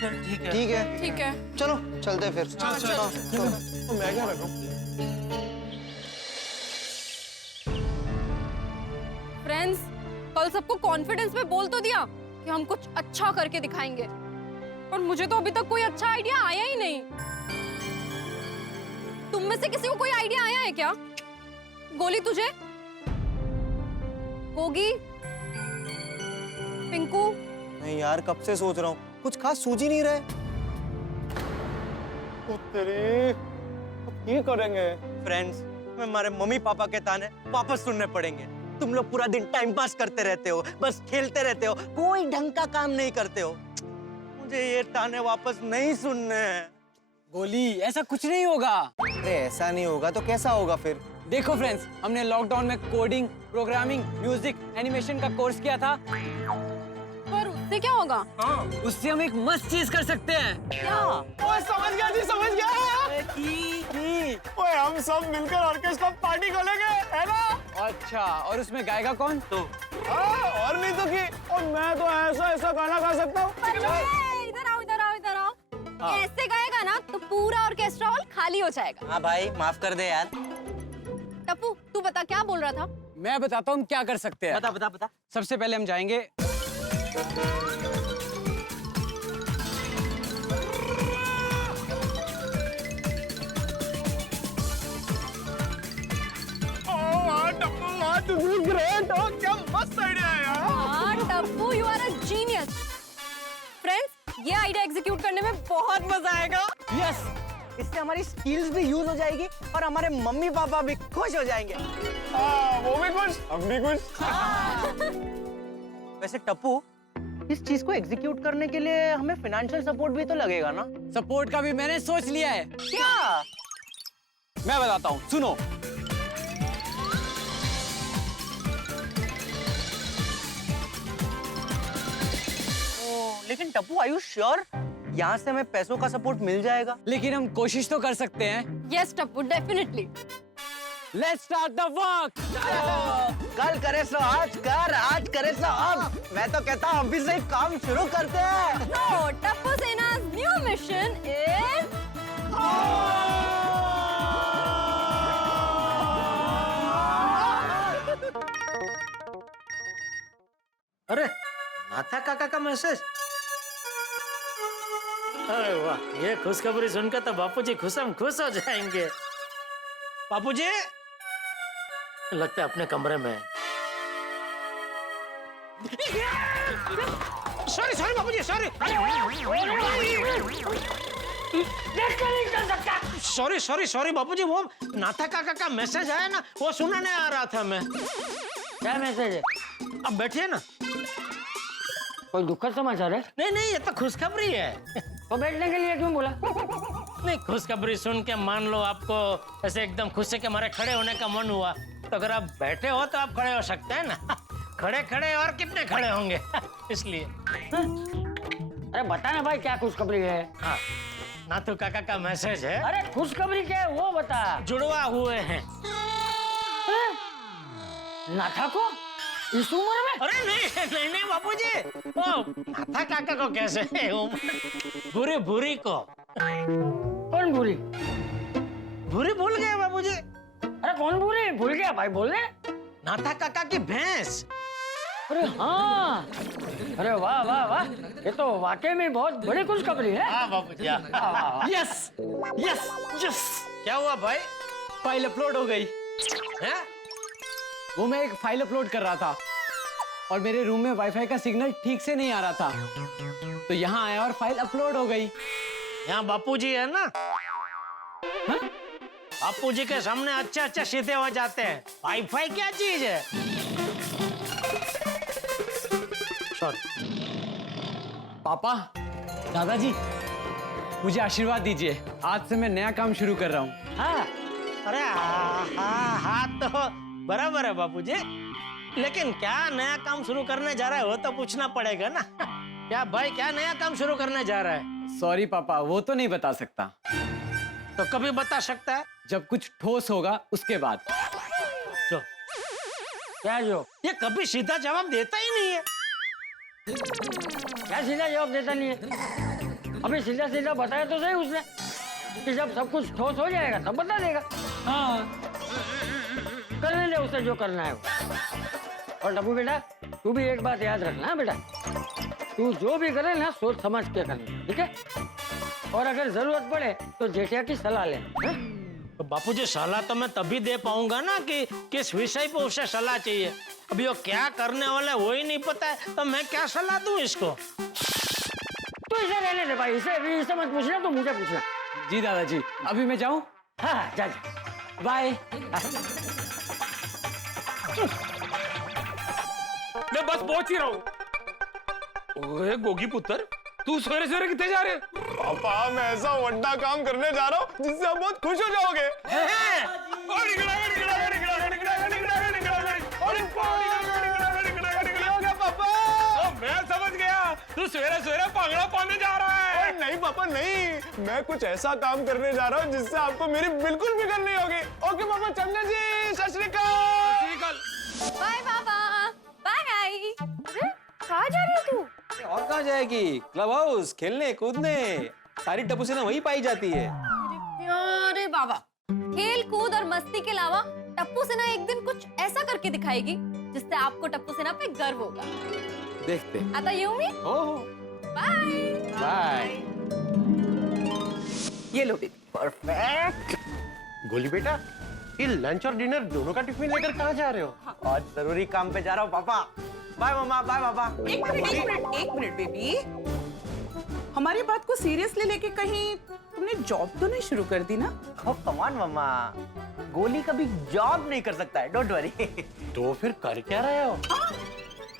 चल ठीक है। ठीक है। ठीक है, चलो चलते हैं फिर। चलो। तो मैं क्या रखूं? फ्रेंड्स, कल सबको कॉन्फिडेंस में बोल तो दिया कि हम कुछ अच्छा करके दिखाएंगे, और मुझे तो अभी तक कोई अच्छा आइडिया आया ही नहीं। तुम में से किसी को कोई आइडिया आया है क्या? गोली तुझे? गोगी? पिंकू? नहीं यार, कब से सोच रहा हूँ, कुछ खास सूझ ही नहीं रहे। तेरे अब ये करेंगे। फ्रेंड्स, हमें हमारे मम्मी पापा के ताने वापस सुनने पड़ेंगे। तुम लोग पूरा दिन टाइम पास करते रहते हो, बस खेलते रहते हो, कोई ढंग का काम नहीं करते हो। मुझे ये ताने वापस नहीं सुनने हैं। गोली, ऐसा कुछ नहीं होगा। अरे ऐसा नहीं होगा तो कैसा होगा फिर? देखो फ्रेंड्स, हमने लॉकडाउन में कोडिंग, प्रोग्रामिंग, म्यूजिक, एनिमेशन का कोर्स किया था। पर उससे क्या होगा? उससे हम एक मस्त चीज कर सकते हैं। क्या? ओए समझ गया जी, समझ गया। ओए हम सब मिलकर ऑर्केस्ट्रा पार्टी खोलेंगे, है ना? अच्छा, और उसमें गाएगा कौन? तो और नहीं तो की। और मैं तो ऐसा ऐसा गाना गा सकता हूँ। इधर आओ, इधर आओ, इधर आओ। ऐसे गाएगा ना तो पूरा ऑर्केस्ट्रा हॉल खाली हो जाएगा। हाँ भाई, माफ कर दे यार। टप्पू, तू बता क्या बोल रहा था? मैं बताता हूँ हम क्या कर सकते हैं। बता बता बता। सबसे पहले हम जाएंगे क्या मस्त आइडिया है यार। हाँ Tappu, you are a genius. Friends, ये आइडिया एग्जीक्यूट करने में बहुत मजा आएगा। यस, इससे हमारी स्किल्स भी यूज हो जाएगी और हमारे मम्मी पापा भी खुश हो जाएंगे। वो भी खुश, हम भी खुश। वैसे टप्पू, इस चीज को एग्जीक्यूट करने के लिए हमें फाइनेंशियल सपोर्ट भी तो लगेगा ना? सपोर्ट का भी मैंने सोच लिया है। क्या? मैं बताता हूँ, सुनो। लेकिन टप्पू, आर यू श्योर यहाँ से हमें पैसों का सपोर्ट मिल जाएगा? लेकिन हम कोशिश तो कर सकते हैं। Yes Tappu, definitely. Let's start the work. कल करे सो आज कर, आज करे सो अब। मैं तो कहता हूँ अभी से ही काम शुरू करते हैं। No, Tappu Sena's new mission is अरे, नाथा काका का मैसेज। अरे वाह, ये खुशखबरी सुनकर तो बापूजी खुशम खुश हो जाएंगे। बापूजी, लगता है अपने कमरे में। सॉरी सॉरी बाबूजी सॉरी सॉरी सॉरी सॉरी बाबूजी, वो नाथा काका का मैसेज आया ना, वो सुनाने आ रहा था मैं। क्या मैसेज है? अब बैठिए ना। कोई दुखद समाचार है? नहीं नहीं, ये तो खुशखबरी है। तो बैठने के लिए क्यों बोला? नहीं, खुशखबरी सुन के मान लो आपको ऐसे एकदम खुशी के मारे खड़े होने का मन हुआ, तो अगर आप बैठे हो तो आप खड़े हो सकते हैं ना। खड़े खड़े और कितने खड़े होंगे इसलिए। अरे बता ना भाई, क्या खुशखबरी है? हाँ, नाथू काका का मैसेज है। अरे खुशखबरी क्या है वो बता। जुड़वा हुए हैं। नाथा को इस उम्र में? अरे नहीं नहीं नहीं बापूजी, वो नाथा काका को कैसे भूरी भूरी को। कौन भूरी? भूरी भूल गए बाबूजी। अरे कौन भूरी? भूल गया भाई, बोल रहे। नाथा काका की भैंस। अरे हाँ, अरे वाह वाह वाह, ये तो वाकई में बहुत बड़ी खुशखबरी है। हाँ बाबूजी। Yes yes yes. क्या हुआ भाई? फाइल अपलोड हो गई है? वो मैं एक फाइल अपलोड कर रहा था और मेरे रूम में वाईफाई का सिग्नल ठीक से नहीं आ रहा था, तो यहाँ आया और फाइल अपलोड हो गई। यहाँ बापूजी है ना, बापूजी के सामने अच्छा अच्छा सीधे हो जाते हैं। वाईफाई क्या चीज है? पापा, दादाजी, मुझे आशीर्वाद दीजिए। आज से मैं नया काम शुरू कर रहा हूँ। हाँ, अरे हाँ तो बराबर है बापूजी, लेकिन क्या नया काम शुरू करने जा रहा है वो तो पूछना पड़ेगा ना। क्या भाई, क्या नया काम शुरू करने जा रहा है? सॉरी पापा, वो तो नहीं बता सकता। तो कभी बता सकता है? जब कुछ ठोस होगा उसके बाद। जो क्या जो? ये कभी सीधा जवाब देता ही नहीं है। क्या सीधा जवाब देता नहीं है? अभी सीधा सीधा बताया तो सही उसने कि जब सब कुछ ठोस हो जाएगा तब बता देगा। हाँ, करने दे उसे जो करना है। और टप्पू बेटा, तू भी एक बात याद रखना बेटा, तू जो भी करे ना सोच समझ के करना, ठीक है? और अगर जरूरत पड़े तो जेठिया की सलाह ले। तो बापूजी सलाह तो मैं तभी दे पाऊंगा ना कि किस विषय पे उसे सलाह चाहिए। अभी वो क्या करने वाला है वो ही नहीं पता है, तो मैं क्या सलाह दूं इसको? तो इसे रहने दे भाई, इसे मत पूछना, तो मुझे पूछना। जी दादाजी, अभी मैं जाऊँ? हाँ जा। बाय। मैं बस पहुंच ही रहा हूँ। ओए गोगी पुत्र, तू सवेरे सवेरे कितने जा रहे? पापा, मैं ऐसा वड्डा काम करने जा रहा हूँ जिससे आप बहुत खुश हो जाओगे। मैं समझ गया, तू सवेरे सवेरे पगड़ा पाने जा रहा है। नहीं पापा नहीं, मैं कुछ ऐसा काम करने जा रहा हूँ जिससे आपको मेरी बिल्कुल फिक्र नहीं होगी। ओके पापा, चलने जी, सत श्री अकाल। बाय पापा, बाय। कहाँ जा रही है तू? और कहाँ जाएगी? क्लब हाउस खेलने कूदने, सारी टप्पू सेना वहीं पाई जाती है। अरे बाबा, खेल कूद और मस्ती के अलावा टप्पू सेना एक दिन कुछ ऐसा करके दिखाएगी जिससे आपको टप्पू सेना पे गर्व होगा। देखते। आता यूमी? ओह, बाय बाय। ये लो बेबी, परफेक्ट। गोली बेटा, ये लंच और डिनर दोनों का टिफिन लेकर कहाँ जा रहे हो? आज जरूरी काम पे जा रहा हूँ पापा। बाय मम्मा, बाय पापा। एक मिनट बेबी, हमारी बात को सीरियसली लेके कहीं तुमने जॉब तो नहीं शुरू कर दी ना? Oh, come on, मम्मा, गोली कभी जॉब नहीं कर सकता है, डोंट वरी। तो फिर कर क्या रहे हो?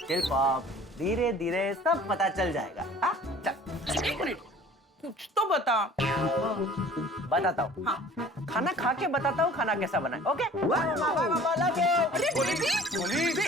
चल पाप, धीरे धीरे सब पता चल जाएगा। हाँ, चल। एक मिनट, कुछ तो बता। बताता हूँ। हाँ, खाना खा के बताता हूँ खाना कैसा बना है। Okay? Bye mama, bye mama, love you. अरे बेबी,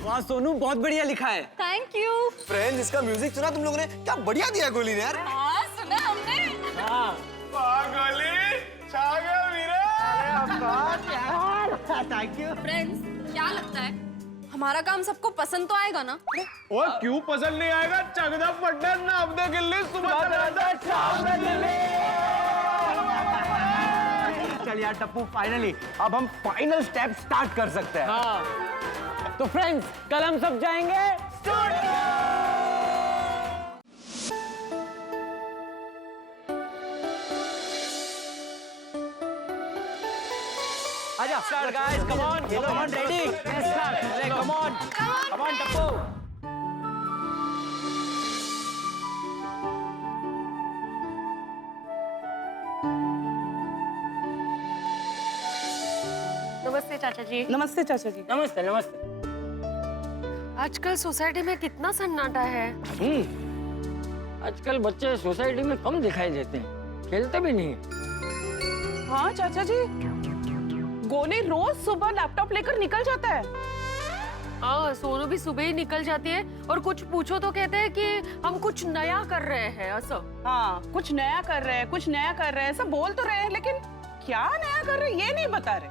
वाह सोनू, बहुत बढ़िया लिखा है। Thank you. फ्रेंड्स, इसका म्यूजिक सुना तुम लोगों ने? क्या बढ़िया दिया गोली ने यार। हाँ सुना हमने। Thank you. फ्रेंड्स, क्या लगता है हमारा काम सबको पसंद तो आएगा ना? और क्यों पसंद नहीं आएगा? चगदा पट्टा नापदे गिल्ली सुबह शाम चल यार टप्पू, फाइनली अब हम फाइनल स्टेप स्टार्ट कर सकते हैं। हाँ तो फ्रेंड्स, कल हम सब जाएंगे आजा start guys, come on ready, come on Tappu. नमस्ते चाचा जी। नमस्ते चाचा जी। नमस्ते नमस्ते। आजकल सोसाइटी में कितना सन्नाटा है। आजकल बच्चे सोसाइटी में कम दिखाई देते हैं, खेलते भी नहीं। हाँ चाचा जी, गोली रोज सुबह लैपटॉप लेकर निकल जाता है। हाँ, सोनू भी सुबह ही निकल जाती है और कुछ पूछो तो कहते हैं कि हम कुछ नया कर रहे हैं ऐसा। हाँ, कुछ नया कर रहे हैं, कुछ नया कर रहे हैं, सब बोल तो रहे हैं, लेकिन क्या नया कर रहे हैं ये नहीं बता रहे।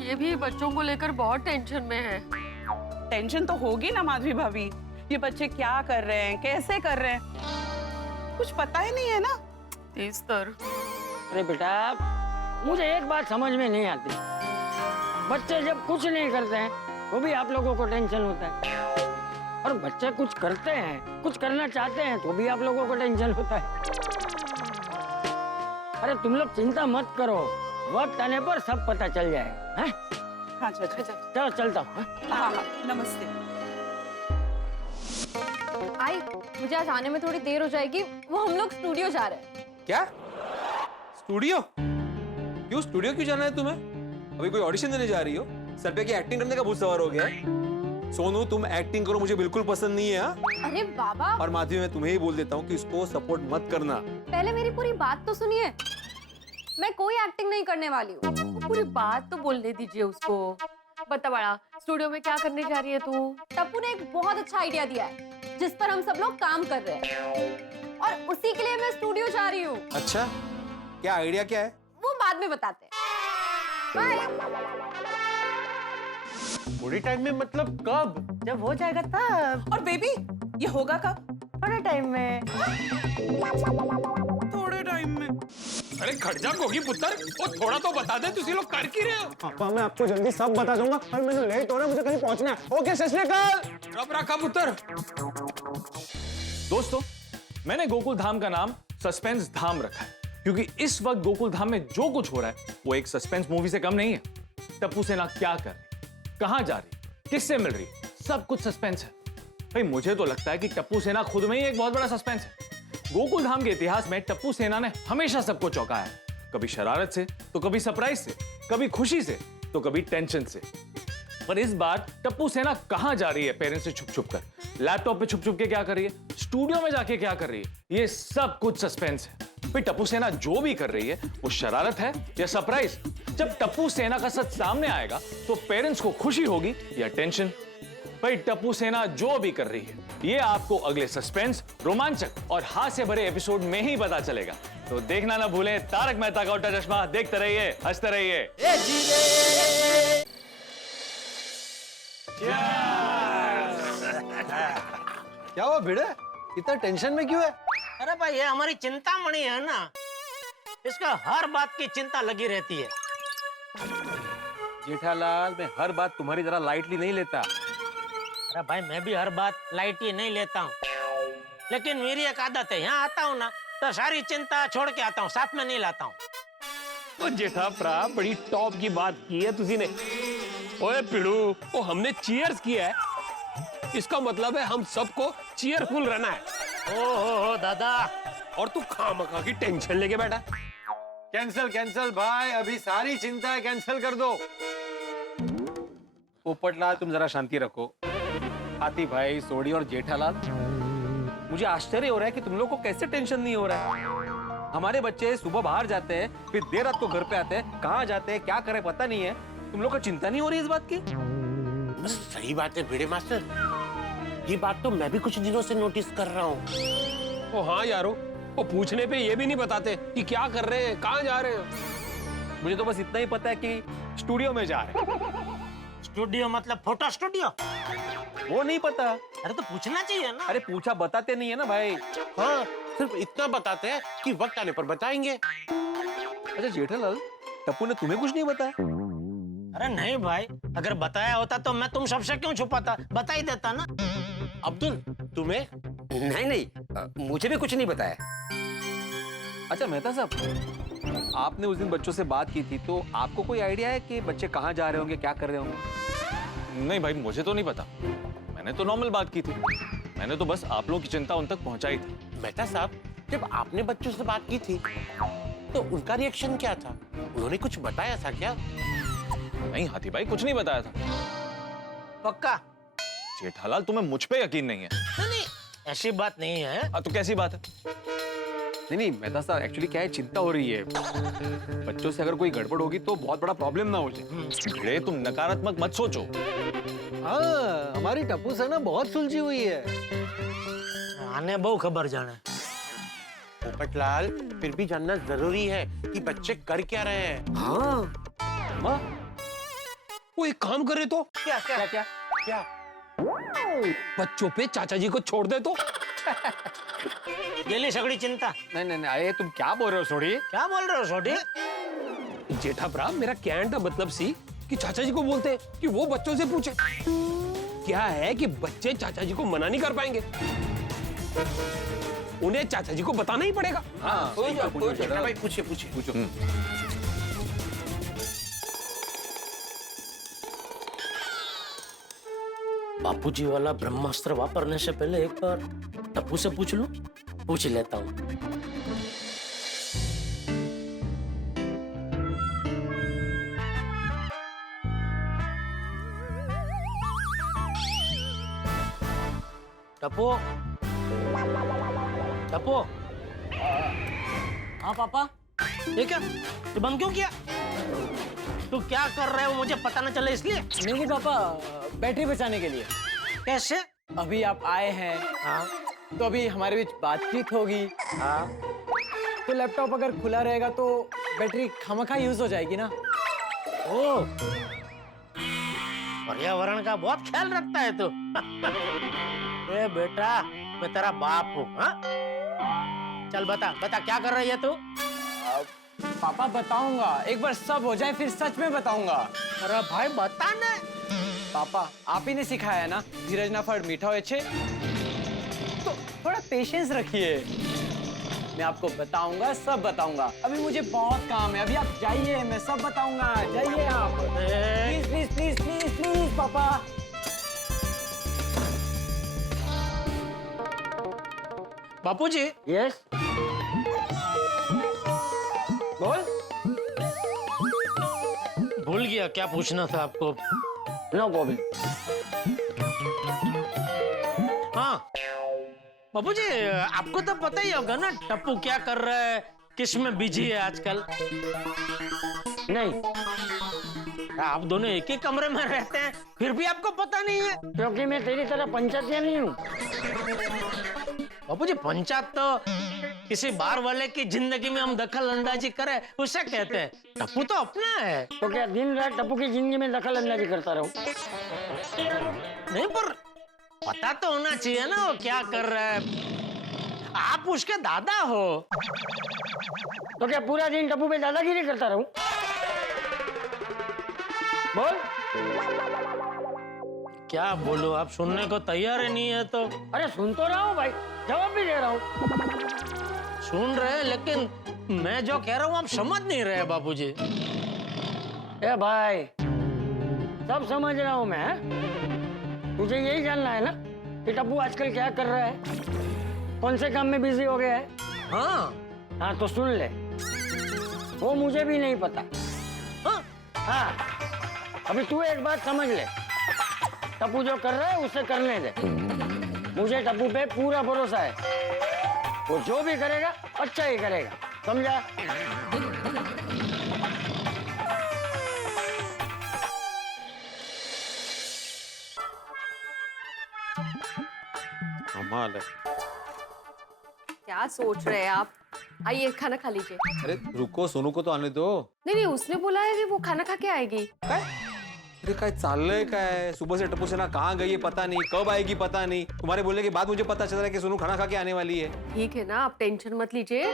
ये भी बच्चों को लेकर बहुत टेंशन में है। टेंशन तो होगी ना माधवी भाभी, ये बच्चे क्या कर रहे हैं, कैसे कर रहे हैं, कुछ पता ही नहीं है ना। तेज तर। अरे बेटा, मुझे एक बात समझ में नहीं आती, बच्चे जब कुछ नहीं करते हैं तो भी आप लोगों को टेंशन होता है, और बच्चे कुछ करते हैं, कुछ करना चाहते हैं तो भी आप लोगों को टेंशन होता है। अरे तुम लोग चिंता मत करो, वक्त आने पर सब पता चल जाएगा। हैं? हाँ चाचा। चलो चलता हूँ। हाँ हाँ, नमस्ते। आई, मुझे आज आने में थोड़ी देर हो जाएगी, वो हम लोग स्टूडियो जा रहे हैं। क्या स्टूडियो? क्यों स्टूडियो क्यों जाना है तुम्हें? अभी कोई ऑडिशन देने जा रही हो? सर पे की एक्टिंग करने का भूत सवार हो गया है? सोनू, तुम एक्टिंग करो, मुझे बिल्कुल पसंद नहीं है। हाँ? अरे बाबा। और माधवी, मैं तुम्हें ही बोल देता हूँ कि इसको सपोर्ट मत करना। पहले मेरी पूरी बात तो सुनिए, मैं कोई एक्टिंग नहीं करने वाली हूँ। पूरी बात तो बोलने दीजिए उसको। बता बड़ा, स्टूडियो में क्या करने जा रही है तू? टप्पू ने एक बहुत अच्छा आइडिया दिया है जिस पर हम सब लोग काम कर रहे हैं, और उसी के लिए मैं स्टूडियो जा रही हूँ। अच्छा, क्या आइडिया क्या है? वो बाद में बताते हैं। बाय। थोड़ी टाइम में मतलब कब? जब हो जाएगा तब। और बेबी, ये होगा कब? थोड़े टाइम में। थोड़े टाइम में। अरे खड़ जा गोगी पुत्र, वो थोड़ा तो बता दे, तुसी लोग कर की रहे हो? पापा, मैं आपको जल्दी सब बता दूंगा, और मुझे लेट हो रहा है, मुझे कहीं पहुंचना है। ओके, सत श्री अकाल। रब रखा पुत्र। दोस्तों, मैंने गोकुल धाम का नाम सस्पेंस धाम रखा है क्योंकि इस वक्त गोकुल धाम में जो कुछ हो रहा है वो एक सस्पेंस मूवी से कम नहीं है। टप्पू सेना क्या कर रही, कहां जा रही, किससे मिल रही, सब कुछ सस्पेंस है। भाई मुझे तो लगता है कि टप्पू सेना खुद में ही एक बहुत बड़ा सस्पेंस है। गोकुल धाम के इतिहास में टप्पू सेना ने हमेशा सबको चौंकाया है, कभी शरारत से तो कभी सरप्राइज से, कभी खुशी से तो कभी टेंशन से। पर इस बार टप्पू सेना कहां जा रही है पेरेंट्स से छुप छुप कर, लैपटॉप पे छुप छुप के क्या कर रही है, स्टूडियो में जाके क्या कर रही है, ये सब कुछ सस्पेंस है। भाई टप्पू सेना जो भी कर रही है वो शरारत है या सरप्राइज? जब टप्पू सेना का सच सामने आएगा तो पेरेंट्स को खुशी होगी या टेंशन? भाई टप्पू सेना जो भी कर रही है ये आपको अगले सस्पेंस, रोमांचक और हास्य भरे एपिसोड में ही पता चलेगा। तो देखना ना भूलें तारक मेहता का उल्टा चश्मा। देखते रहिए, हंसते रहिए। क्या हुआ भिड़े, इतना टेंशन में क्यों है? अरे भाई, ये हमारी चिंतामणि है ना, इसका हर बात की चिंता लगी रहती है। जेठालाल, मैं हर बात तुम्हारी तरह लाइटली नहीं लेता। अरे भाई, मैं भी हर बात लाइटली नहीं लेता हूँ, लेकिन मेरी एक आदत है, यहाँ आता हूँ ना तो सारी चिंता छोड़ के आता हूँ, साथ में नहीं लाता हूँ। तो जेठा भरा, बड़ी टॉप की बात की है तुसी ने। ओए पिड़ू, वो हमने चीयर्स किया है, इसका मतलब है हम सबको चीयरफुल रहना है। ओहो दादा, और तू खामखा की टेंशन लेके बैठा। कैंसल कैंसल भाई, अभी सारी चिंता कैंसिल कर दो। पोपटलाल, तुम जरा शांति रखो। हाथी भाई, सोडी और जेठालाल, मुझे आश्चर्य हो रहा है कि तुम लोग को कैसे टेंशन नहीं हो रहा है। हमारे बच्चे सुबह बाहर जाते हैं, फिर देर रात को घर पे आते हैं, कहाँ जाते हैं, क्या करें पता नहीं है। तुम लोग को चिंता नहीं हो रही इस बात की? सही बात है भिड़े मास्टर, ये बात तो मैं भी कुछ दिनों से नोटिस कर रहा हूँ। ओ हाँ यारो, वो पूछने पे ये भी नहीं बताते कि क्या कर रहे हैं, कहाँ जा रहे हैं। मुझे तो बस इतना ही पता है कि स्टूडियो में जा रहे हैं। स्टूडियो मतलब फोटो स्टूडियो? वो नहीं पता। अरे तो पूछना चाहिए ना। अरे पूछा बताते नहीं है ना भाई। हाँ, सिर्फ इतना बताते हैं कि वक्त आने पर बताएंगे। अच्छा जेठालाल, टप्पू ने तुम्हें कुछ नहीं बताया? अरे नहीं भाई, अगर बताया होता तो मैं तुम सबसे क्यों छुपाता, बता ही देता ना। अब्दुल, तुम्हें? नहीं, मुझे भी कुछ नहीं बताया। अच्छा मेहता साहब, आपने उस दिन बच्चों से बात की थी, तो आपको कोई आइडिया है कि बच्चे कहाँ जा रहे होंगे, क्या कर रहे होंगे? नहीं भाई, मुझे तो नहीं पता। मैंने तो नॉर्मल बात की थी। मैंने तो बस आप लोगों की चिंता उन तक पहुंचाई थी। मेहता साहब, जब आपने बच्चों से बात की थी तो उनका रिएक्शन क्या था? उन्होंने कुछ बताया था क्या? नहीं हाथी भाई, कुछ नहीं बताया था। पक्का? जेठालाल, तुम्हें मुझ पे यकीन नहीं है? नहीं, ऐसी बात नहीं है। तो कैसी बात है? नहीं मेहता साहब, एक्चुअली क्या है, चिंता हो रही है। बच्चों से अगर कोई गड़बड़ होगी तो बहुत बड़ा प्रॉब्लम ना हो जाए। भिड़े, तुम नकारात्मक मत सोचो। हाँ, हमारी टप्पू से ना बहुत सुलझी हुई है। आने बहु खबर जाने। पोपटलाल, फिर भी जानना जरूरी है कि बच्चे कर क्या रहे हैं। हाँ माँ, वो एक काम करे तो क्या क्या क्या क्या? बच्चों पे चाचा जी को छोड़ दे तो। ये ली सगड़ी चिंता। नहीं नहीं नहीं, अरे तुम क्या बोल रहे हो सोडी? क्या बोल रहे हो सोडी? जेठा भरा, मेरा कहने का मतलब सी कि चाचा जी को बोलते कि वो बच्चों से पूछे। क्या है कि बच्चे चाचा जी को मना नहीं कर पाएंगे, उन्हें चाचा जी को बताना ही पड़ेगा। हाँ, भाई पूछिए पूछिए। पूछो। बापूजी वाला ब्रह्मास्त्र वापरने से पहले एक बार टप्पू से पूछ लूं? पूछ लेता हूँ। टप्पू, टप्पू। हाँ पापा। ये क्या? ये बंद क्यों किया? तू क्या कर रहे हो मुझे पता न चले इसलिए? नहीं पापा, बैटरी बचाने के लिए। कैसे? अभी आप आए हैं, हाँ, तो अभी हमारे बीच बातचीत होगी। हाँ, तो लैपटॉप अगर खुला रहेगा तो बैटरी खामखा यूज हो जाएगी ना। ओ, पर्यावरण का बहुत ख्याल रखता है तू। ए बेटा, मैं तेरा बाप हूँ। हाँ? चल बता बता, क्या कर रही है तू? पापा बताऊंगा, एक बार सब हो जाए फिर सच में बताऊंगा। अरे भाई बता ना। पापा आप ही ने सिखाया है ना, धीरज ना फल मीठा हो अच्छे। तो थोड़ा पेशेंस रखिए, मैं आपको बताऊंगा, सब बताऊंगा। अभी मुझे बहुत काम है, अभी आप जाइए, मैं सब बताऊंगा। जाइए आप, please please please please please पापा। बापूजी। यस, बोल। भूल गया क्या पूछना था आपको। No problem. हाँ बापूजी, आपको तो पता ही होगा ना टप्पू क्या कर रहा है, किस में बिजी है आजकल। नहीं, आप दोनों एक ही कमरे में रहते हैं, फिर भी आपको पता नहीं है? क्योंकि मैं तेरी तरह पंचायतिया नहीं हूँ। बापूजी, पंचायत तो किसी बाहर वाले की जिंदगी में हम दखल अंदाजी करें उसे कहते हैं। टप्पू तो अपना है। तो क्या दिन रात टप्पू की जिंदगी में दखल अंदाजी करता रहूं? नहीं, पर पता तो होना चाहिए ना वो क्या कर रहा है। आप उसके दादा हो। तो क्या पूरा दिन टप्पू पे दादागिरी करता रहूं? बोल। क्या बोलो, आप सुनने को तैयार ही नहीं है तो? अरे सुन तो रहा हूँ भाई, जवाब भी दे रहा हूँ। सुन रहे हैं, लेकिन मैं जो कह रहा हूँ आप समझ नहीं रहे बापूजी। ए भाई, सब समझ रहा हूँ मैं। तुझे यही जानना है ना कि टप्पू आजकल क्या कर रहा है, कौन से काम में बिजी हो गया है? हाँ तो सुन ले, वो मुझे भी नहीं पता। हाँ, अभी तू एक बात समझ ले, टप्पू जो कर रहा है उसे करने दे। मुझे टप्पू पे पूरा भरोसा है, वो जो भी करेगा अच्छा ही करेगा, समझा? कमाल है। क्या सोच रहे हैं आप? आइए खाना खा लीजिए। अरे रुको, सोनू को तो आने दो। नहीं उसने बोला है कि वो खाना खा के आएगी। अरे काय चाललंय काय? सुबह से टप्पू सेना कहाँ गई है पता नहीं, कब आएगी पता नहीं। तुम्हारे बोलने के बाद मुझे पता चल रहा है कि सोनू खाना खा के आने वाली है। ठीक है ना, आप टेंशन मत लीजिए।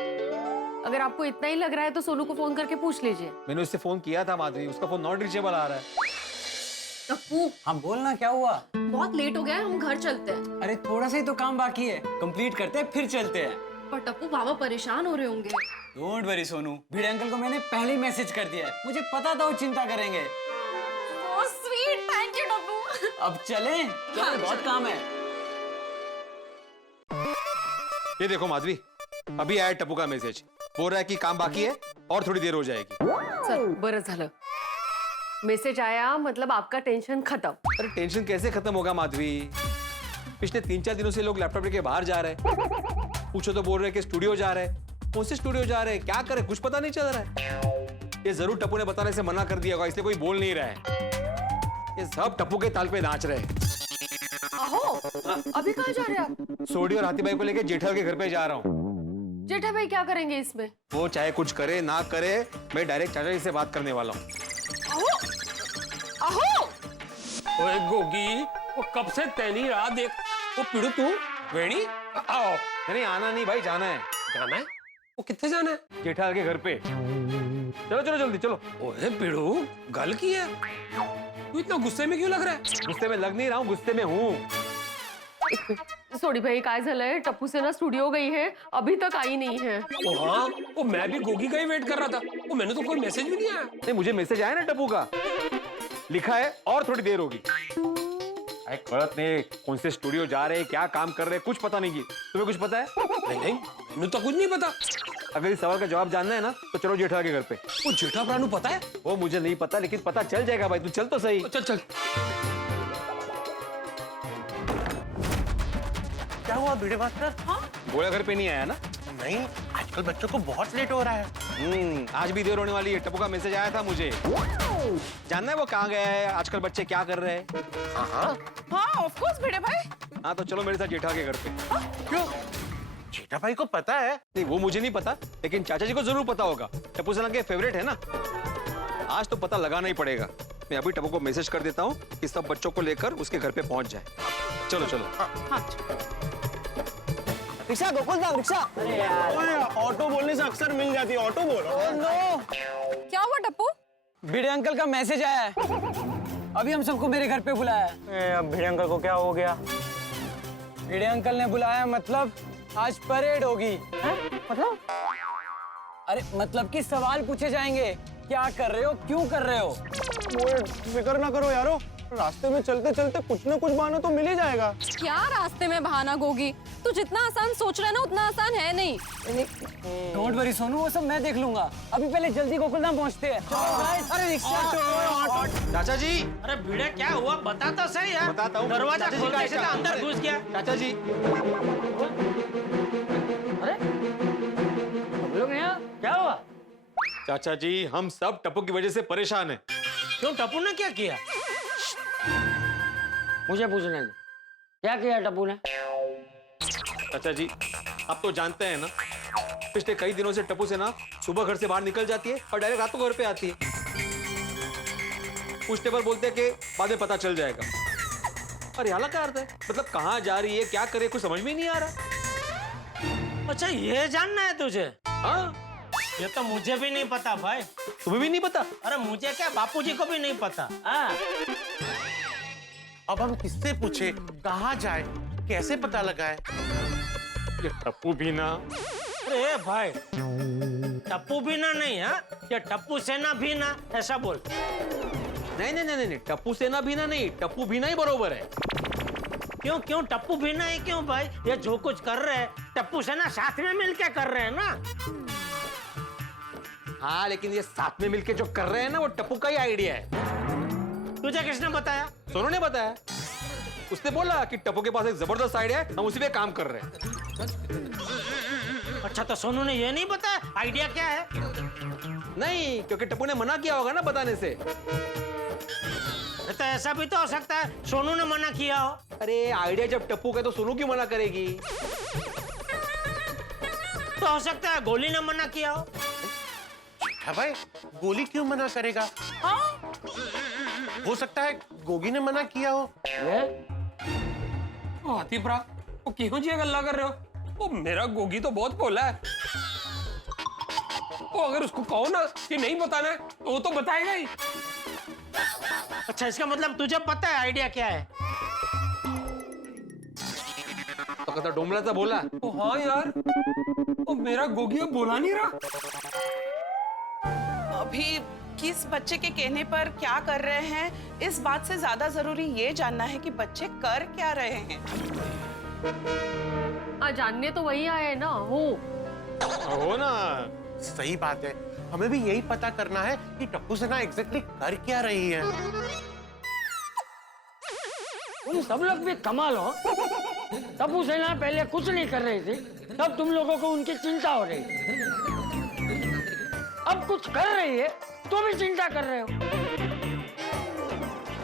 अगर आपको इतना ही लग रहा है तो सोनू को फोन करके पूछ लीजिए। मैंने उससे फोन किया था माधवी, उसका फोन नॉट रीचेबल आ रहा है। टप्पू, हाँ बोलना, क्या हुआ? बहुत लेट हो गया है, हम घर चलते हैं। अरे थोड़ा सा ही तो काम बाकी है, कंप्लीट करते हैं फिर चलते हैं। पर टप्पू बाबा परेशान हो रहे होंगे। Don't worry Sonu, Bhide uncle को मैंने पहले ही मैसेज कर दिया है, मुझे पता था वो चिंता करेंगे। So sweet, thank you Tappu. अब चलें? चलो, बहुत काम है। ये देखो माधवी, अभी आया टप्पू का मैसेज, बोल रहा है कि काम बाकी है और थोड़ी देर हो जाएगी। चल बरं झालं, मैसेज आया मतलब आपका टेंशन खत्म। अरे टेंशन कैसे खत्म होगा माधवी? पिछले 3-4 दिनों से लोग लैपटॉप लेके बाहर जा रहे हैं। पूछो तो बोल रहे हैं कि स्टूडियो जा रहे हैं। कौन से स्टूडियो जा रहे हैं, क्या करे, कुछ पता नहीं चल रहा है। ये जरूर टप्पू ने बताने से मना कर दिया होगा, इसलिए कोई बोल नहीं रहा है। ये सब टप्पू के ताल पे नाच रहे हैं। अहो, अभी कहाँ जा रहे हैं आप? सोडी और हाथी भाई को लेके जेठा के घर पे जा रहा हूँ। जेठा भाई क्या करेंगे इसमें? वो चाहे कुछ करे ना करे, मैं डायरेक्ट चाचा जी से बात करने वाला हूँ। ओए गोगी, वो कब से तैनी रहा देख। वो पिड़ू तू वेणी आओ। नहीं आना नहीं भाई, जाना है। जाना है? वो कितने जाना है? जेठा के घर पे। चलो चलो जल्दी चलो। ओए पिड़ू, गल की है? तू इतना गुस्से में क्यों लग रहा है? गुस्से में लग नहीं रहा हूँ, गुस्से में हूँ। सोडी भाई काय झालंय, टप्पू से ना स्टूडियो गई है, अभी तक आई नहीं है। ओ हाँ, वो मैं भी गोगी का ही वेट कर रहा था। वो मैंने तो कोई मैसेज भी नहीं आया। नहीं मुझे मैसेज आया ना टप्पू का, लिखा है और थोड़ी देर होगी। अरे कड़त नहीं, कौन से स्टूडियो जा रहे हैं, क्या काम कर रहे हैं, कुछ पता नहीं की। तुम्हें कुछ पता है? नहीं मुझे तो कुछ नहीं पता। अगर इस सवाल का जवाब जानना है ना तो चलो जेठा के घर पे। वो जेठा प्राणु पता है? वो मुझे नहीं पता, लेकिन पता चल जाएगा भाई, तू चल तो सही। चल चल। क्या हुआ भिड़े मास्टर? गोया घर पे नहीं आया ना? नहीं, आजकल बच्चों को बहुत लेट हो रहा है। आज भी देर होने वाली है। टप्पू का मैसेज आया था मुझे, जानना है वो कहाँ गया है, आजकल बच्चे क्या कर रहे हैं। हाँ ऑफ कोर्स भिड़े भाई। हाँ तो चलो मेरे साथ जेठा के घर पे। क्यों? जेठा भाई को पता है? नहीं वो मुझे नहीं पता, लेकिन चाचा जी को जरूर पता होगा। टप्पू सेना के फेवरेट है ना, आज तो पता लगाना ही पड़ेगा। मैं अभी टप्पू को मैसेज कर देता हूँ कि सब बच्चों को लेकर उसके घर पे पहुंच जाए। चलो चलो। रिक्शा गोकुल दा, रिक्शा। अरे यार, ऑटो बोलने से अक्सर मिल जाती है, ऑटो बोलो। क्या हुआ टप्पू? भिड़े अंकल का मैसेज आया है, अभी हम सबको मेरे घर पे बुलाया है। अब भिड़े अंकल को क्या हो गया? भिड़े अंकल ने बुलाया, मतलब आज परेड होगी। मतलब? अरे मतलब कि सवाल पूछे जाएंगे, क्या कर रहे हो, क्यों कर रहे हो। फिक्र ना करो यारो, रास्ते में चलते चलते कुछ ना कुछ बहाना तो मिल ही जाएगा। क्या रास्ते में बहाना गोगी? तू जितना आसान सोच रहा है ना उतना आसान है नहीं। डोंट वरी सोनू, वो सब मैं देख लूंगा। अभी पहले जल्दी गोकुलधाम पहुंचते हैं। अरे रिक्शा। चाचा जी। अरे भिड़े क्या हुआ, बता तो सही यार। बताता हूँ। दरवाजा चाचा जी खोलते का सीधा अंदर घुस गया। चाचा जी। अरे हम लोग यहाँ क्या हुआ? चाचा जी हम सब टप्पू की वजह से परेशान हैं। क्यों, टप्पू ने क्या किया? मुझे पूछने दे, क्या किया टप्पू ने? चाचा जी आप तो जानते हैं ना, पिछले कई दिनों से टप्पू सेना सुबह घर से बाहर निकल जाती है और डायरेक्ट रात को घर पे आती है। पूछने पर बोलते हैं कि बाद में पता चल जाएगा। और यहाँ क्या अर्थ है, मतलब कहाँ जा रही है, क्या करे, कुछ समझ में ही नहीं आ रहा। अच्छा ये जानना है तुझे? हाँ ये तो मुझे भी नहीं पता भाई। तुम्हें भी नहीं पता? अरे मुझे क्या, बापूजी को भी नहीं पता। हाँ। अब हम किससे पूछे, कहाँ जाए, कैसे पता लगाए? ये टप्पू भी ना। अरे भाई टप्पू भी ना नहीं है, ये टप्पू सेना भी ना, ऐसा बोल। नहीं नहीं नहीं नहीं, टप्पू सेना भी ना नहीं, टप्पू भी ना ही बरोबर है। क्यों क्यों टप्पू भी ना है क्यों भाई? ये जो कुछ कर रहे हैं टप्पू सेना साथ में मिलके कर रहे हैं ना। हाँ लेकिन ये साथ में मिलके जो कर रहे हैं ना वो टप्पू का ही आइडिया है। तुझे किसने बताया? सोनू ने बताया। उसने बोला कि टप्पू के पास एक जबरदस्त आइडिया है, हम उसी पे काम कर रहे हैं। अच्छा तो सोनू ने ये नहीं बताया आइडिया क्या है? नहीं, क्योंकि टप्पू ने मना किया होगा ना बताने से। तो ऐसा भी तो हो सकता है सोनू ने मना किया हो। अरे आइडिया जब टप्पू का है तो सोनू क्यों मना करेगी? तो हो सकता है गोली ने मना किया हो। हाँ भाई, गोली क्यों मना करेगा? हाँ? हो सकता है गोगी ने मना किया हो। आतिफ भरा, वो क्यों जी गल्ला कर रहे हो? वो मेरा गोगी तो बहुत भोला है। वो अगर उसको कहो ना कि नहीं बताना है तो वो तो बताएगा ही। अच्छा, इसका मतलब तुझे पता है आइडिया क्या है? तो कहता डोमला बोला। ओ हाँ यार, वो मेरा गोगी अब बोला नहीं रहा। अभी किस बच्चे के कहने पर क्या कर रहे हैं, इस बात से ज्यादा जरूरी ये जानना है कि बच्चे कर क्या रहे हैं। जानने तो वही आए ना हो ना, सही बात है। हमें भी यही पता करना है कि टप्पू सेना एग्जैक्टली कर क्या रही है। तुम सब लोग भी कमाल हो। टप्पू सेना पहले कुछ नहीं कर रही थी, तब तुम लोगों को उनकी चिंता हो रही थी। अब कुछ कर रही है तो भी चिंता कर रहे हो।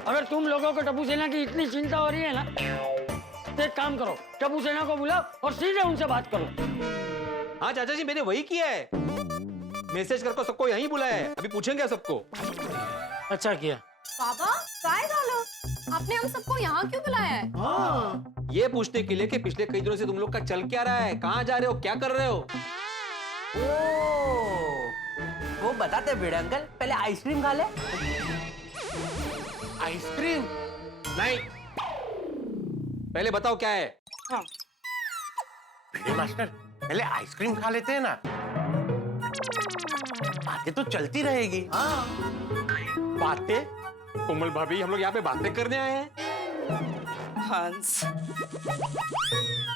अगर तुम लोगों को टप्पू सेना की इतनी चिंता हो रही है ना, तो एक काम करो, टप्पू सेना को बुलाओ और सीधे उनसे बात करो। हाँ चाचा जी, मैंने वही किया है। मैसेज करके सबको यहीं बुलाया है। अभी पूछेंगे सबको। अच्छा किया। बाबा काय झालं? आपने हम सबको यहाँ क्यों बुलाया है? हाँ, ये पूछने के लिए कि पिछले कई दिनों से तुम लोग का चल क्या रहा है, कहाँ जा रहे हो, क्या कर रहे हो। वो बताते भिड़े अंकल, पहले आइसक्रीम खा ले। आइसक्रीम? नहीं, पहले बताओ क्या है। हाँ। भिड़े मास्टर, पहले आइसक्रीम खा लेते हैं ना, बातें तो चलती रहेगी। हाँ। बातें? कोमल भाभी, हम लोग यहाँ पे बातें करने आए हैं। हंस,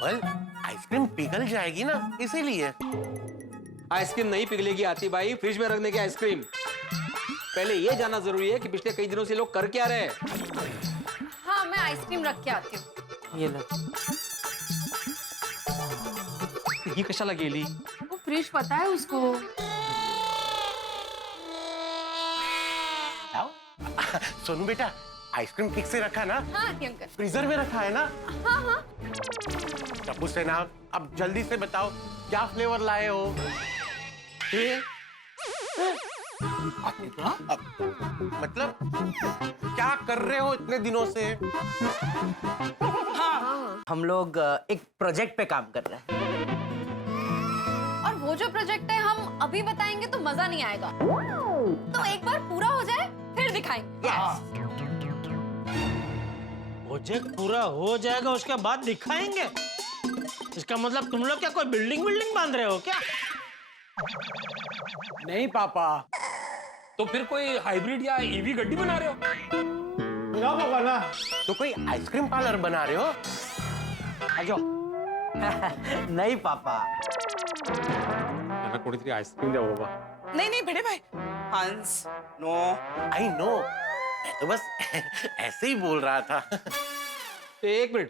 बल आइसक्रीम पिघल जाएगी ना, इसीलिए। आइसक्रीम नहीं पिघलेगी आती भाई, फ्रिज में रखने की आइसक्रीम। पहले ये जानना जरूरी है कि पिछले कई दिनों से लोग कर क्या रहे हैं। हाँ, मैं आइसक्रीम रख के आती हूँ। ये लो। ही कशाला गेली? वो फ्रिज पता है उसको। सोनू बेटा, आइसक्रीम ठीक से रखा ना? हाँ आंटी अंकल। फ्रीजर में रखा है ना? हाँ हाँ। टप्पू सेना, अब जल्दी से बताओ क्या फ्लेवर लाए हो? मतलब क्या कर रहे हो इतने दिनों से? हाँ, हम लोग एक प्रोजेक्ट पे काम कर रहे हैं। और वो जो प्रोजेक्ट है हम अभी बताएंगे तो मजा नहीं आएगा, तो एक बार पूरा हो जाए फिर दिखाएंगे। प्रोजेक्ट पूरा हो जाएगा उसके बाद दिखाएंगे? इसका मतलब तुम लोग क्या कोई बिल्डिंग बांध रहे हो क्या? नहीं पापा। तो फिर कोई हाइब्रिड या ईवी गड्डी बना रहे हो? ना पापा ना। तो कोई आइसक्रीम पार्लर बना रहे हो? आजो। नहीं पापा। कोणीतरी आइसक्रीम द्या बाबा। नहीं नहीं भिड़े भाई, हंस नो। आई नो, मैं तो बस ऐसे ही बोल रहा था। एक मिनट,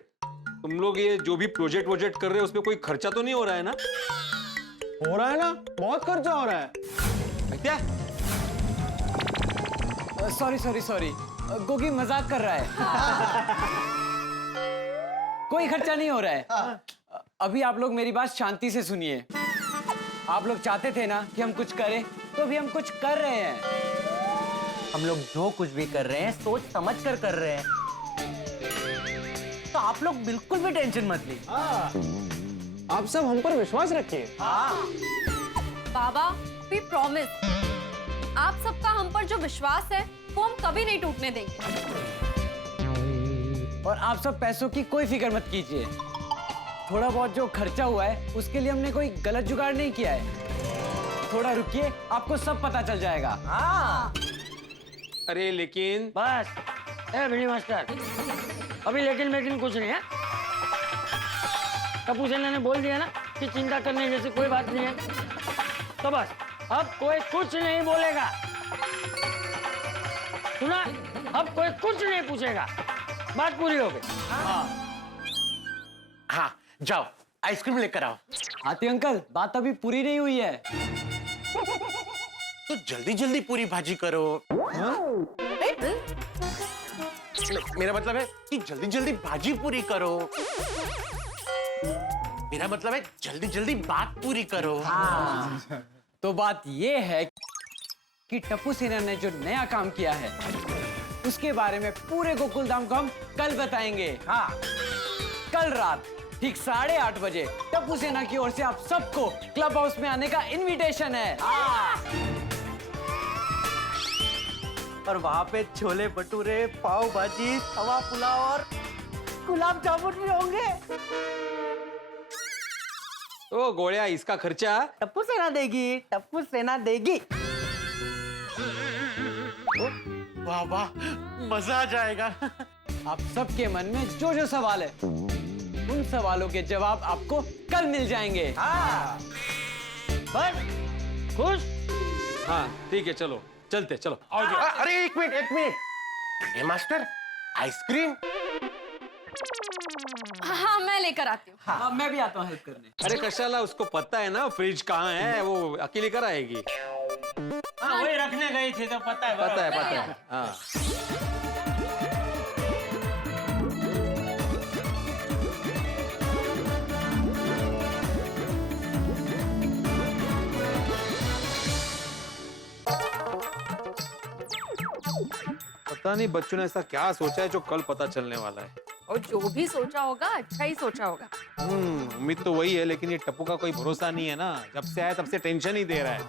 तुम लोग ये जो भी प्रोजेक्ट कर रहे हो उसमें कोई खर्चा तो नहीं हो रहा है ना? हो रहा है ना, बहुत खर्चा हो रहा है। क्या? सॉरी, गोगी मजाक कर रहा है। कोई खर्चा नहीं हो रहा है। अभी आप लोग मेरी बात शांति से सुनिए। आप लोग चाहते थे ना कि हम कुछ करें, तो अभी हम कुछ कर रहे हैं। हम लोग जो कुछ भी कर रहे हैं सोच समझ कर रहे हैं, तो आप लोग बिल्कुल भी टेंशन मत लीजिए। आप सब हम पर विश्वास रखिए। बाबा, वी प्रॉमिस, आप सबका हम पर जो विश्वास है वो हम कभी नहीं टूटने देंगे। और आप सब पैसों की कोई फिक्र मत कीजिए। थोड़ा बहुत जो खर्चा हुआ है उसके लिए हमने कोई गलत जुगाड़ नहीं किया है। थोड़ा रुकिए, आपको सब पता चल जाएगा। अरे लेकिन बस भिड़ी मास्टर, अभी लेकिन कुछ नहीं है। टप्पू सेना ने बोल दिया ना कि चिंता करने जैसी कोई बात नहीं है, तो बस अब कोई कुछ नहीं बोलेगा। सुना? अब कोई कुछ नहीं पूछेगा, बात पूरी हो गई। हाँ, जाओ आइसक्रीम लेकर आओ। आती अंकल, बात अभी पूरी नहीं हुई है। तो जल्दी जल्दी पूरी भाजी करो। मेरा मतलब है कि जल्दी जल्दी भाजी पूरी करो। मेरा मतलब है जल्दी जल्दी बात पूरी करो। तो बात ये है कि टप्पू सेना ने जो नया काम किया है उसके बारे में पूरे गोकुलधाम को हम कल बताएंगे। हाँ, कल रात ठीक 8:30 बजे टप्पू सेना की ओर से आप सबको क्लब हाउस में आने का इनविटेशन है। और वहाँ पे छोले भटूरे, पाव भाजी, तवा पुलाव और गुलाब जामुन भी होंगे। ओ गोळ्या, इसका खर्चा टप्पू सेना देगी, टप्पू सेना देगी। वाह वाह, मजा आ जाएगा। आप सबके मन में जो जो सवाल है उन सवालों के जवाब आपको कल मिल जाएंगे। बस खुश? हाँ ठीक है, चलो चलते, चलो। अरे एक मिनट। ये मास्टर, आइसक्रीम। हाँ मैं लेकर आती हूँ। हाँ, मैं भी आता हूँ हेल्प करने। अरे कशाला, उसको पता है ना फ्रिज कहाँ है, वो अकेले कर आएगी। हाँ, वही रखने गई थी तो पता है। पता है। हाँ पता नहीं बच्चों ने ऐसा क्या सोचा है जो कल पता चलने वाला है। और जो भी सोचा होगा अच्छा ही सोचा होगा। उम्मीद तो वही है, लेकिन ये टप्पू का कोई भरोसा नहीं है ना। जब से आया तब से टेंशन ही दे रहा है।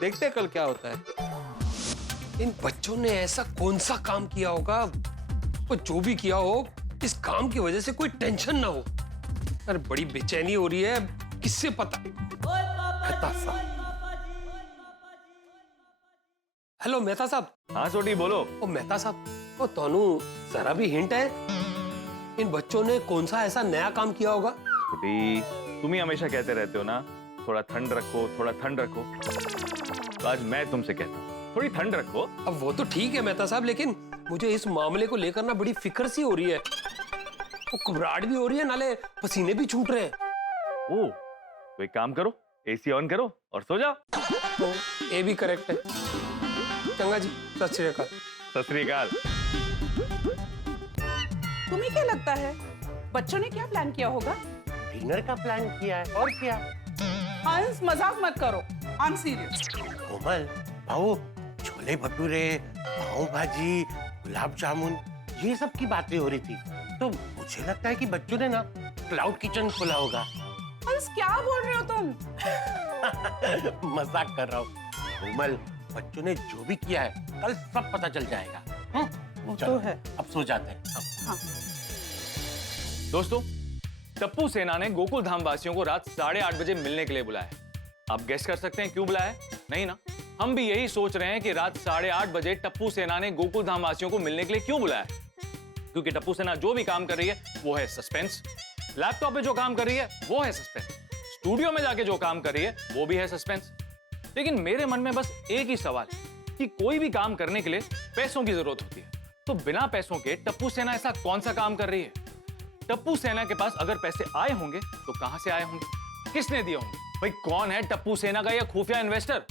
देखते हैं कल क्या होता है। इन बच्चों ने ऐसा कौन सा काम किया होगा, वो जो भी किया हो, इस काम की वजह से कोई टेंशन ना हो। अरे बड़ी बेचैनी हो रही है, किससे पता। हेलो मेहता साहब। हाँ छोटी, बोलो। ओ मेहता साहब, ओ तोनू जरा भी हिंट है, इन बच्चों ने कौन सा ऐसा नया काम किया होगा? छोटी, तुम ही हमेशा कहते रहते हो ना, थोड़ा ठंड रखो, थोड़ा ठंड रखो। तो आज मैं तुमसे कहता हूँ, थोड़ी ठंड रखो। अब वो तो ठीक है मेहता साहब, लेकिन मुझे इस मामले को लेकर ना बड़ी फिक्र सी हो रही है। वो घबराहट भी हो रही है, नाले पसीने भी छूट रहे हैं। ओ, तो एक काम करो, एसी ऑन करो और सो जाओ। ये भी करेक्ट है। चंगा जी, सत श्री अकाल। सत श्री अकाल। तुम्हें क्या लगता है बच्चों ने क्या प्लान किया होगा? डिनर का प्लान किया है, और क्या? हंस, मजाक मत करो, आई एम सीरियस। कोमल, भाऊ, छोले भटूरे, पाव भाजी, गुलाब जामुन, ये सब की बातें हो रही थी। तो मुझे लगता है कि बच्चों ने ना क्लाउड किचन खोला होगा। हंस, क्या बोल रहे हो तुम? मजाक कर रहा हूँ कोमल, बच्चों ने जो भी किया है कल सब पता चल जाएगा। वो चलो, तो है। अब सो जाते हैं। हाँ। दोस्तों, टप्पू सेना ने गोकुल धाम वासियों को रात 8:30 बजे मिलने के लिए बुलाया है। आप गेस कर सकते हैं क्यों बुलाया है? नहीं ना? हम भी यही सोच रहे हैं कि रात 8:30 बजे टप्पू सेना ने गोकुल धाम वासियों को मिलने के लिए क्यों बुलाया है। क्योंकि टप्पू सेना जो भी काम कर रही है वो है सस्पेंस। लैपटॉप पे जो काम कर रही है वो है सस्पेंस। स्टूडियो में जाके जो काम कर रही है वो भी है सस्पेंस। लेकिन मेरे मन में बस एक ही सवाल है कि कोई भी काम करने के लिए पैसों की जरूरत होती है, तो बिना पैसों के टप्पू सेना ऐसा कौन सा काम कर रही है? टप्पू सेना के पास अगर पैसे आए होंगे तो कहां से आए होंगे, किसने दिए होंगे? भाई कौन है टप्पू सेना का यह खुफिया इन्वेस्टर?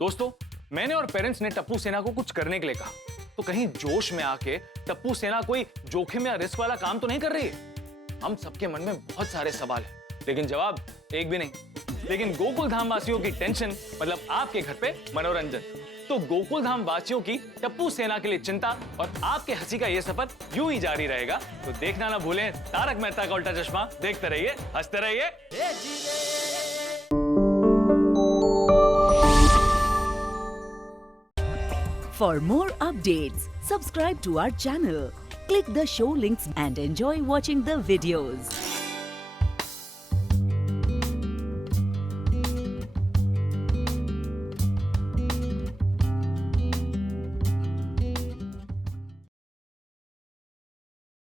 दोस्तों, मैंने और पेरेंट्स ने टप्पू सेना को कुछ करने के लिए कहा, तो कहीं जोश में आके टप्पू सेना कोई जोखिम या रिस्क वाला काम तो नहीं कर रही है? हम सबके मन में बहुत सारे सवाल हैं, लेकिन जवाब एक भी नहीं। लेकिन गोकुल धाम वासियों की टेंशन मतलब आपके घर पे मनोरंजन। तो गोकुल धाम वासियों की टप्पू सेना के लिए चिंता और आपके हंसी का यह सफर यूं ही जारी रहेगा। तो देखना ना भूलें तारक मेहता का उल्टा चश्मा। देखते रहिए, हंसते रहिए। For more updates, subscribe to our channel, click the show links and enjoy watching the videos.